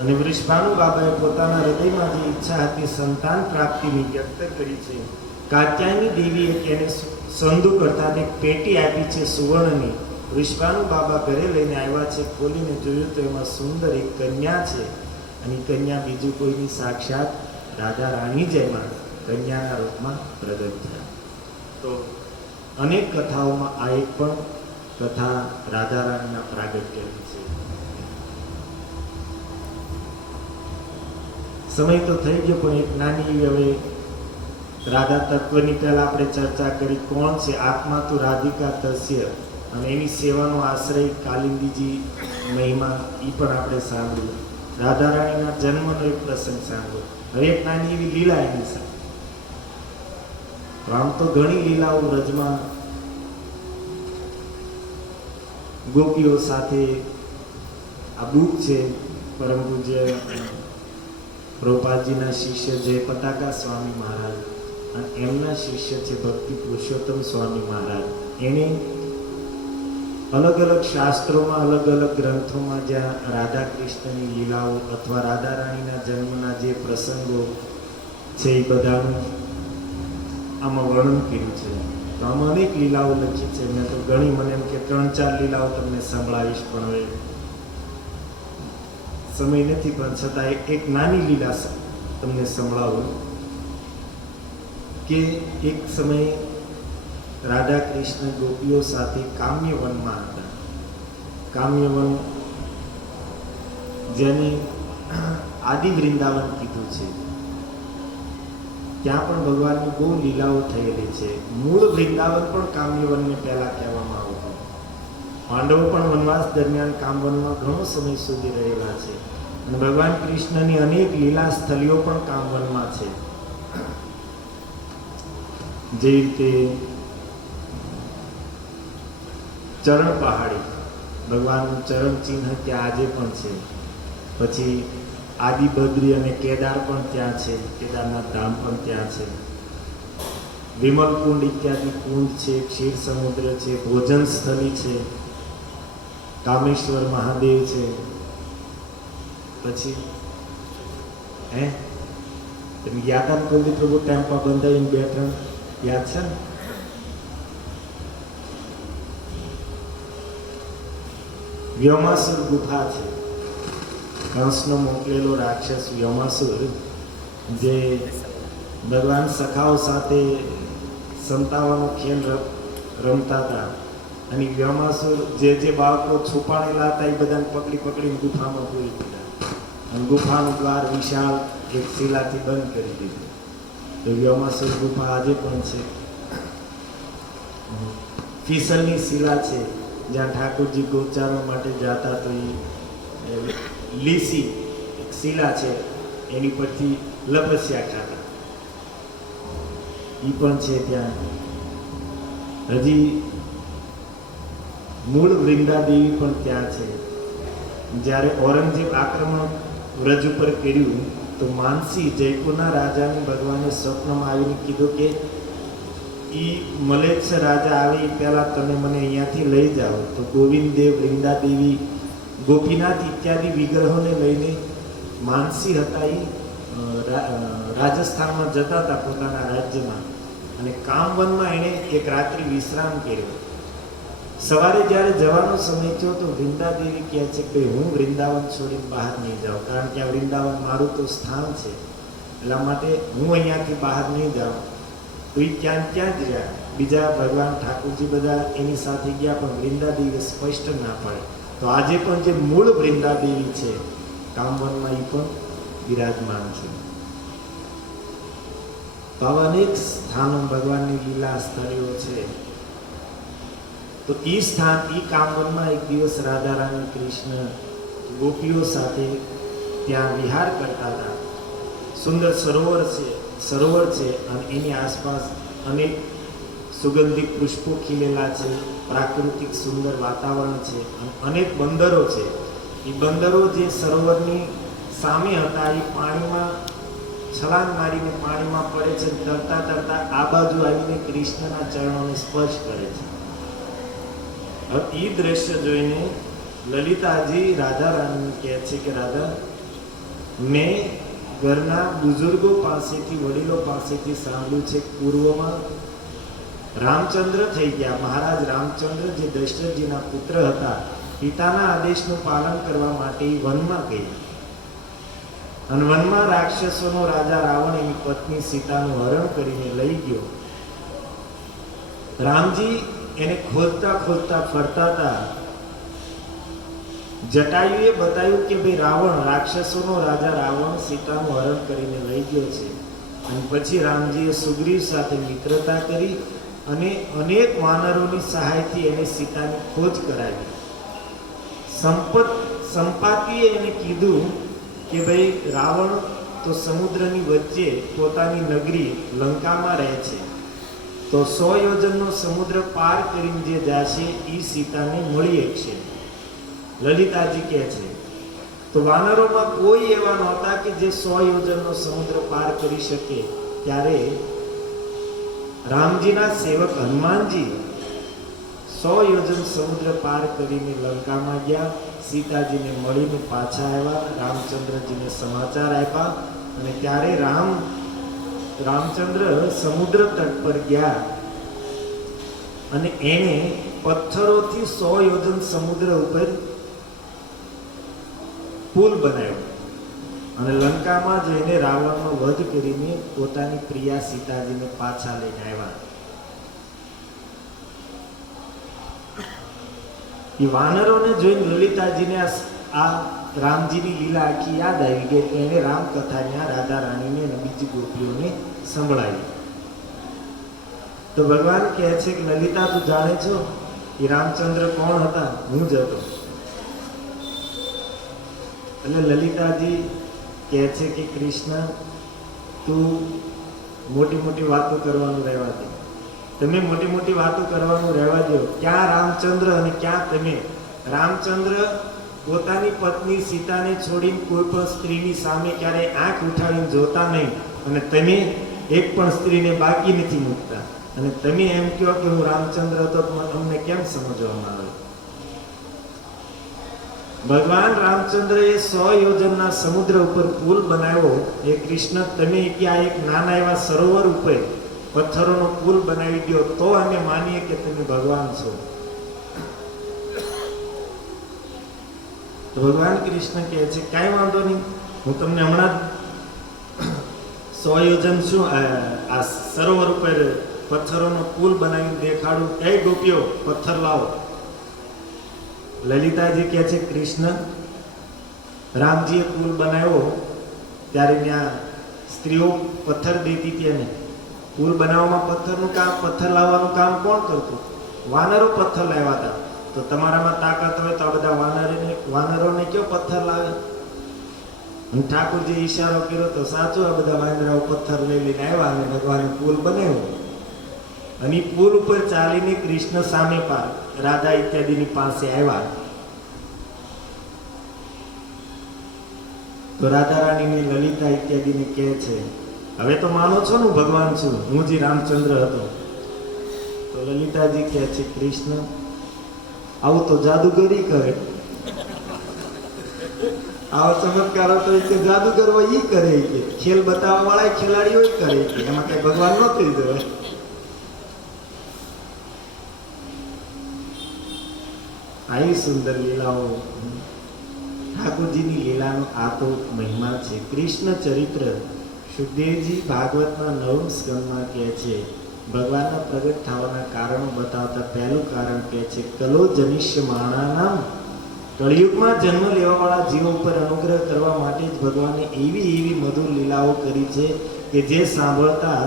અને વૃષભાનુ બાબાએ પોતાના હૃદયમાં જે ઈચ્છા હતી સંતાન પ્રાપ્તિની વ્યક્ત કરી છે. કાત્યાયની દેવીએ તેને સંદૂક અર્થાત એક પેટી આપી છે સુવર્ણની. વૃષભાનુ બાબા ઘરે લઈને આવ્યા છે. ખોલીને જોયું તો એમાં સુંદર એક કન્યા છે. અને કન્યા બીજું કોઈની સાક્ષાત રાધા રાણી જ એમાં કન્યાના રૂપમાં પ્રગટ થયા. તો અનેક કથાઓમાં આ એક પણ કથા રાધા રાણીના પ્રાગટ્યની છે. સમય તો થઈ ગયો, પણ એક નાની હવે રાધા તત્વની પહેલા આપણે ચર્ચા કરી. કોણ છે આત્મા તો રાધિકા તસ્ય, અને એની સેવાનો આશ્રય કાલિંદીજી મહિમા એ પણ આપણે સાંભળ્યું. રાધા રાણીના જન્મનો એક પ્રસંગ સાંભળ્યો. હવે એક નાની એવી લીલા એની સાથે. આમ તો ઘણી લીલાઓ વ્રજમાં ગોપીઓ સાથે આ બુક છે. પરમ પૂજ્ય પ્રભુપાદજીના શિષ્ય જય પતાકા સ્વામી મહારાજ અને એમના શિષ્ય છે ભક્તિ પુરુષોત્તમ સ્વામી મહારાજ. એણે અલગ અલગ શાસ્ત્રોમાં, અલગ અલગ ગ્રંથોમાં જ્યાં રાધા કૃષ્ણની લીલાઓ અથવા રાધા રાણીના જન્મના જે પ્રસંગો છે એ બધાનું આમાં વર્ણન કર્યું છે. તો આમાં અનેક લીલાઓ લખી છે. મેં તો ઘણી, મને એમ કે 3-4 લીલાઓ તમને સંભળાવીશ, પણ હવે સમય નથી. પણ છતાં એક નાની લીલા તમને સંભળાવું કે એક સમયે રાધા કૃષ્ણ ગોપીઓ સાથે કામ્યવનમાં હતા. કામ્યવન જેને આદિ વૃંદાવન કીધું છે, ત્યાં પણ ભગવાનની બહુ લીલાઓ થયેલી છે. મૂળ વૃંદાવન પણ કામ્યવનને પહેલા કહેવામાં આવતું. પાંડવો પણ વનવાસ દરમિયાન કામવનમાં ઘણો સમય સુધી રહેલા છે. અને ભગવાન કૃષ્ણની અનેક લીલા સ્થળીઓ પણ કામવનમાં છે. જે રીતે ચરણ પહાડી, ભગવાનનું ચરણ ચિહ્ન ત્યાં આજે પણ છે. પછી આદિબદ્રી અને કેદાર પણ ત્યાં છે. કેદારનાથ ધામ પણ ત્યાં છે. વિમલ કુંડ ઇત્યાદિ કુંડ છે. ક્ષીર સમુદ્ર છે. ભોજન સ્થળી છે. કામેશ્વર મહાદેવ છે. પછી યાદ કુલદીપ પ્રભુ ટેમ્પા બંધાઈને 2-3 યાદ છે ને? વ્યોમાસુર ગુફા છે. કંસનો મોકલેલો રાક્ષસ વ્યોમાસુર, જે ભગવાન સખાઓ સાથે સંતાવાનો ખેલ રમતા હતા. અને વ્યોમાસુર જે બાળકો છુપાયેલા હતા એ બધાને પકડીને ગુફામાં પૂરી દીધા. અને ગુફાનું દ્વાર વિશાળ એક શિલાથી બંધ કરી દીધું. તો વ્યોમાસુર ગુફા આજે પણ છે. ફીસલની શિલા છે, જ્યાં ઠાકોરજી ગોચારવા માટે જતા. તો એ લીસી એક શિલા છે, એની પરથી લપસ્યા ખાતા એ પણ છે ત્યાં. હજી મૂળ વૃંદાદેવી પણ ત્યાં છે. જ્યારે ઔરંગઝેબ આક્રમણ વ્રજ ઉપર કર્યું, તો માનસી જયપુરના રાજાને ભગવાને સ્વપ્નમાં આવીને કીધું કે મલેચ્છ રાજા આવે એ પહેલાં તમે મને અહીંયાથી લઈ જાઓ. તો ગોવિંદ દેવ, વૃંદાદેવી, ગોપીનાથ ઇત્યાદિ વિગ્રહોને લઈને માનસી હતા એ રાજસ્થાનમાં જતા હતા પોતાના રાજ્યમાં. અને કામવનમાં એણે એક રાત્રિ વિશ્રામ કર્યો. સવારે જ્યારે જવાનો સમય થયો તો વૃંદાદેવી કહે છે કે હું વૃંદાવન છોડીને બહાર નહીં જાઉં, કારણ કે આ વૃંદાવન મારું તો સ્થાન છે, એટલા માટે હું અહીંયાથી બહાર નહીં જાઉં. તો એ ત્યાં જ રહ્યા. બીજા ભગવાન ઠાકોરજી બધા એની સાથે ગયા, પણ વૃંદાદેવી સ્પષ્ટ ના પડે. તો આજે પણ જે મૂળ વૃંદાદેવી છે કામવનમાં, એ પણ બિરાજમાન છે. તો આવા અનેક સ્થાનો ભગવાનની લીલા સ્થળીઓ છે. તો એ સ્થાન, એ કામવનમાં એક દિવસ રાધા રાણી કૃષ્ણ ગોપીઓ સાથે ત્યાં વિહાર કરતા હતા. સુંદર સરોવર છે અને એની આસપાસ અનેક સુગંધિત પુષ્પો ખીલેલા છે. પ્રાકૃતિક સુંદર વાતાવરણ છે અને અનેક બંદરો છે. એ બંદરો જે સરોવરની સામે હતા, એ પાણીમાં છલાંગ મારીને પાણીમાં પડે છે. તરતા આ બાજુ આવીને કૃષ્ણના ચરણોને સ્પર્શ કરે છે. હવે એ દ્રશ્ય જોઈને લલિતાજી રાધા રાણીને કહે છે કે રાધા, મેં ઘરના બુઝુર્ગો પાસેથી, વડીલો પાસેથી સાંભળ્યું છે પૂર્વમાં રામચંદ્ર થઈ ગયા. મહારાજ રામચંદ્ર જે દશરથજીના પુત્ર હતા, પિતાના આદેશનું પાલન કરવા માટે વનમાં ગયા. અને વનમાં રાક્ષસોનો રાજા રાવણ એની પત્ની સીતાનું હરણ કરીને લઈ ગયો. રામજી એને ખોજતા ખોજતા ફરતા હતા. જટાયુએ બતાવ્યું કે ભાઈ રાવણ, રાક્ષસોનો રાજા રાવણ સીતાનું હરણ કરીને લઈ ગયો છે. અને પછી રામજીએ સુગ્રીવ સાથે મિત્રતા કરી અને અનેક વાનરોની સહાયથી એને સીતાની ખોજ કરાવી. સંપાતિએ એને કીધું કે ભાઈ રાવણ તો સમુદ્રની વચ્ચે પોતાની નગરી લંકામાં રહે છે, તો 100 યોજનનો સમુદ્ર પાર કરીને જે જશે એ સીતાને મળી શકશે. લલિતાજી કહે છે તો વાનરોમાં કોઈ એવા નહોતા કે જે 100 યોજનનો સમુદ્ર પાર કરી શકે. ત્યારે રામજીના સેવક હનુમાનજી 100 યોજન સમુદ્ર પાર કરીને લંકામાં ગયા. સીતાજીને મળીને પાછા આવ્યા. રામચંદ્રજીને સમાચાર આપ્યા અને ત્યારે રામચંદ્ર સમુદ્ર તટ પર ગયા અને એણે પથ્થરોથી 100 યોજન સમુદ્ર ઉપર પુલ બનાવ્યો અને લંકામાં જઈને રાવણનો વધ કરીને પોતાની પ્રિયા સીતાજીને પાછા લઈને આવ્યા. એ વાનરોને જોઈને લલિતાજીને આ રામજીની લીલા આખી યાદ આવી ગઈ. એને રામકથા ત્યાં રાધા રાણીને અને બીજી ગોપીઓને સંભળાવી. તો ભગવાન કહે છે કે લલિતા, તું જાણે છો એ રામચંદ્ર કોણ હતા? હું જ હતો. એટલે લલિતાજી કહે છે કે કૃષ્ણ, તું મોટી મોટી વાતો કરવાનું રહેવા દે. તમે મોટી મોટી વાતો કરવાનું રહેવા દો. ક્યાં રામચંદ્ર અને ક્યાં તમે? રામચંદ્ર પોતાની પત્ની સીતાને છોડીને કોઈ પણ સ્ત્રીની સામે ક્યારેય આંખ ઉઠાવીને જોતા નહીં, અને તમે એક પણ સ્ત્રીને બાકી નથી મૂકતા. અને તમે એમ કહો કે હું રામચંદ્ર હતો, અમને કેમ સમજવામાં આવે? ભગવાન રામચંદ્રએ 100 યોજનના સમુદ્ર ઉપર પુલ બનાવ્યો. એ કૃષ્ણ, તમે ક્યાં એક નાના એવા સરોવર ઉપર પથ્થરોનો પુલ બનાવી દો તો અમે માનીએ કે તમે ભગવાન છો. તો ભગવાન કૃષ્ણ કહે છે કાંઈ વાંધો નહીં, હું તમને હમણાં 100 યોજન શું આ સરોવર ઉપર પથ્થરોનો પુલ બનાવીને દેખાડું. એ ગોપીઓ, પથ્થર લાવો. લલિતાજી કહે છે કૃષ્ણ, રામજીએ પુલ બનાવ્યો ત્યારે ત્યાં સ્ત્રીઓ પથ્થર દેતી હતી, અને પુલ બનાવવામાં પથ્થર લાવવાનું કામ કોણ કરતું? વાનરો પથ્થર લાવ્યા હતા. તો તમારામાં તાકાત હોય તો આ બધા વાનરોને કયો પથ્થર લાવે? ઠાકોરજી ઈશારો કર્યો તો સાચો, આ બધા વાંદરાઓ પથ્થર લઈ લઈને આવ્યા અને ભગવાને પુલ બનાવ્યો. અને પુલ ઉપર ચાલીને કૃષ્ણ સામે રાધા ઇત્યાદિની પાસે આવ્યા. તો રાધા રાણીને લલિતા ઇત્યાદિને કહે છે, હવે તો માનો છો ને ભગવાન છું, હું જે રામચંદ્ર હતો? તો લલિતાજી કહે છે કૃષ્ણ, આવું તો જાદુગરી કરે. આવો ચમત્કારો તો જાદુગર હોય ઈ કરે, કે ખેલ બતાવવા વાળા ખેલાડીઓ કરે, એમાં કઈ ભગવાન ન કરી દેવાય. આવી સુંદર લીલાઓ ઠાકોરજીની લીલાનો આ તો મહિમા છે. કૃષ્ણ ચરિત્ર સુખદેવજી ભાગવતના 9મ સ્કંદમાં કહે છે, ભગવાનના પ્રગટ થવાના કારણો બતાવતા પહેલું કારણ કહે છે, કલો જનિષ્ય માણાનામ, કળિયુગમાં જન્મ લેવાવાળા જીવો ઉપર અનુગ્રહ કરવા માટે જ ભગવાને એવી મધુર લીલાઓ કરી છે કે જે સાંભળતા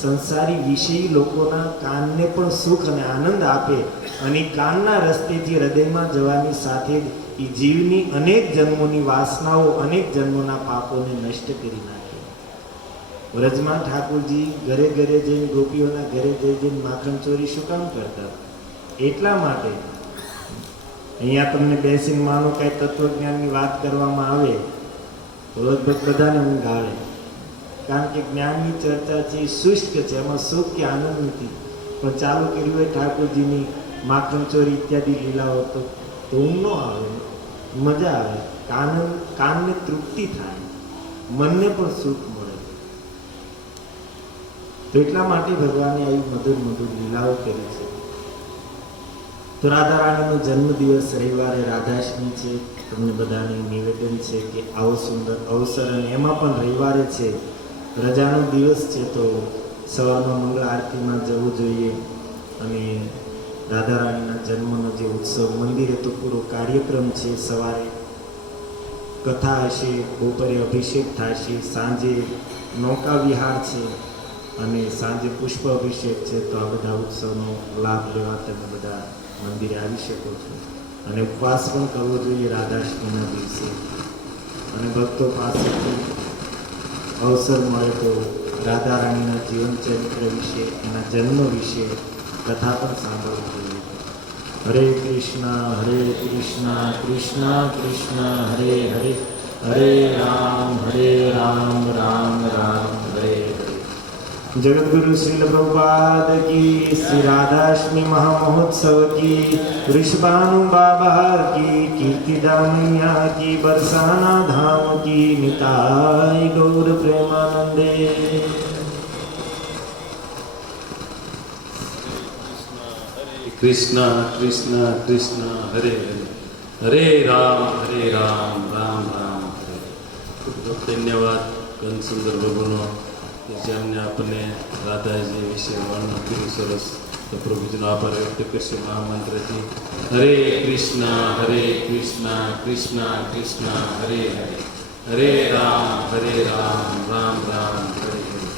સંસારી વિષયી લોકોના કાનને પણ સુખ અને આનંદ આપે, અને કાનના રસ્તેથી હૃદયમાં જવાની સાથે જ એ જીવની અનેક જન્મોની વાસનાઓ, અનેક જન્મોના પાપોને નષ્ટ કરી નાખે. વ્રજમાં ઠાકોરજી ઘરે ઘરે જઈને, ગોપીઓના ઘરે જઈને માખણ ચોરી શું કામ કરતા? એટલા માટે અહીંયા તમને બેસીને માનો કઈ તત્વજ્ઞાનની વાત કરવામાં આવે તો લગભગ બધાને ઊંઘ આવે, કારણ કે જ્ઞાનની ચર્ચા છે એ શુષ્ક છે, એમાં સુખ કે આનંદ નથી. પણ ચાલુ કર્યું હોય ઠાકોરજીની માખણ ચોરી ઇત્યાદિ લીલાઓ તો ઊંઘ ન આવે, મજા આવે, કાનને તૃપ્તિ થાય, મનને પણ સુખ મળે. તો એટલા માટે ભગવાને આવી મધુર લીલાઓ કરી છે. તો રાધા રાણીનો જન્મદિવસ રવિવારે રાધાષ્ટમી છે. તમને બધાને નિવેદન છે કે આવો સુંદર અવસર, અને એમાં પણ રવિવારે છે, રજાનો દિવસ છે, તો સવારમાં મંગળ આરતીમાં જવું જોઈએ. અને રાધા રાણીના જન્મનો જે ઉત્સવ, મંદિરે તો પૂરો કાર્યક્રમ છે. સવારે કથા હશે, બપોરે અભિષેક થશે, સાંજે નૌકા વિહાર છે, અને સાંજે પુષ્પ અભિષેક છે. તો આ બધા ઉત્સવનો લાભ લેવા તમે બધા મંદિરે આવી શકો છો. અને ઉપવાસ પણ કરવો જોઈએ રાધાષ્ટમીના દિવસે. અને ભક્તો પાસેથી અવસર મળે તો રાધા રાણીના જીવન ચરિત્ર વિશે, એના જન્મ વિશે કથા પણ સાંભળવી જોઈએ. હરે કૃષ્ણ કૃષ્ણ કૃષ્ણ હરે હરે, હરે રામ રામ રામ હરે હરે. जगतगुरु श्रील प्रभुपाद की, श्री राधाष्टमी महामहोत्सव की, वृषभानु बाबा की, कीर्तिदा मैया की, बरसाना धाम की, निताय गौर प्रेमानंदे. कृष्ण कृष्ण कृष्ण हरे हरे, हरे राम राम राम हरे. ખૂબ ખૂબ ધન્યવાદ ઘન સુંદર પ્રભુનો, કે જેમને આપણને રાધાજી વિશે વર્ણન કર્યું સરસ. તો પ્રભુજીનો આભાર વ્યક્ત કરશે મહામંત્રથી. હરે કૃષ્ણ કૃષ્ણ કૃષ્ણ હરે હરે, હરે રામ રામ રામ હરે હરે.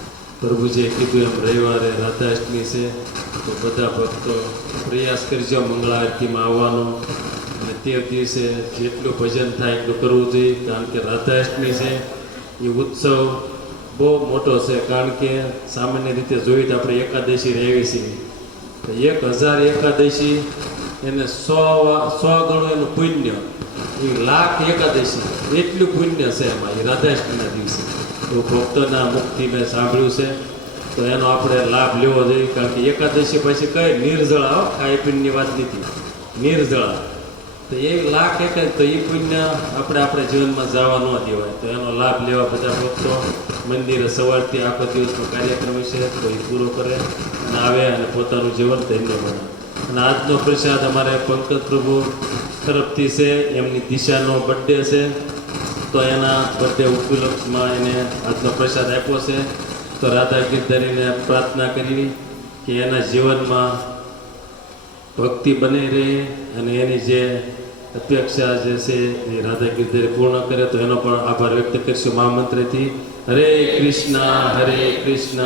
પ્રભુજીએ કીધું એમ રવિવારે રાધાષ્ટમી છે, તો બધા ભક્તો પ્રયાસ કરજો મંગળ આરતીમાં આવવાનો. અને તે દિવસે જેટલું ભજન થાય એટલું કરવું જોઈએ, કારણ કે રાધાષ્ટમી છે એ ઉત્સવ બહુ મોટો છે. કારણ કે સામાન્ય રીતે જોઈએ તો આપણે એકાદશી રહેવી છીએ, તો 1000 એકાદશી એને 100 ગણું એનું પુણ્ય, એ લાખ એકાદશી એટલું પુણ્ય છે એમાં એ રાધાષ્ટમીના દિવસે. તો ભક્તોના મુખથી મેં સાંભળ્યું છે, તો એનો આપણે લાભ લેવો જોઈએ. કારણ કે એકાદશી પછી કઈ નિર્જળા, ખાઈ પીણીની વાત નથી, નિર્જળા. તો એ લાખ એક, તો એ પુણ્ય આપણે જીવનમાં જવા ન દેવાય. તો એનો લાભ લેવા બધા ભક્તો મંદિરે સવારથી આખો દિવસનો કાર્યક્રમ છે તો એ પૂરો કરે અને આવે અને પોતાનું જીવન ધન્ય બને. અને આજનો પ્રસાદ અમારે પંકજ પ્રભુ તરફથી છે, એમની દિશાનો બર્થડે છે, તો એના બર્થડે ઉપલક્ષમાં એને આજનો પ્રસાદ આપ્યો છે. તો રાધા ગીરધારીને પ્રાર્થના કરી કે એના જીવનમાં ભક્તિ બની રહે અને એની જે અપેક્ષા જે છે એ રાધા ગીરધારી પૂર્ણ કરે. તો એનો પણ આભાર વ્યક્ત કરશું મહામંત્રથી. હરે કૃષ્ણ કૃષ્ણ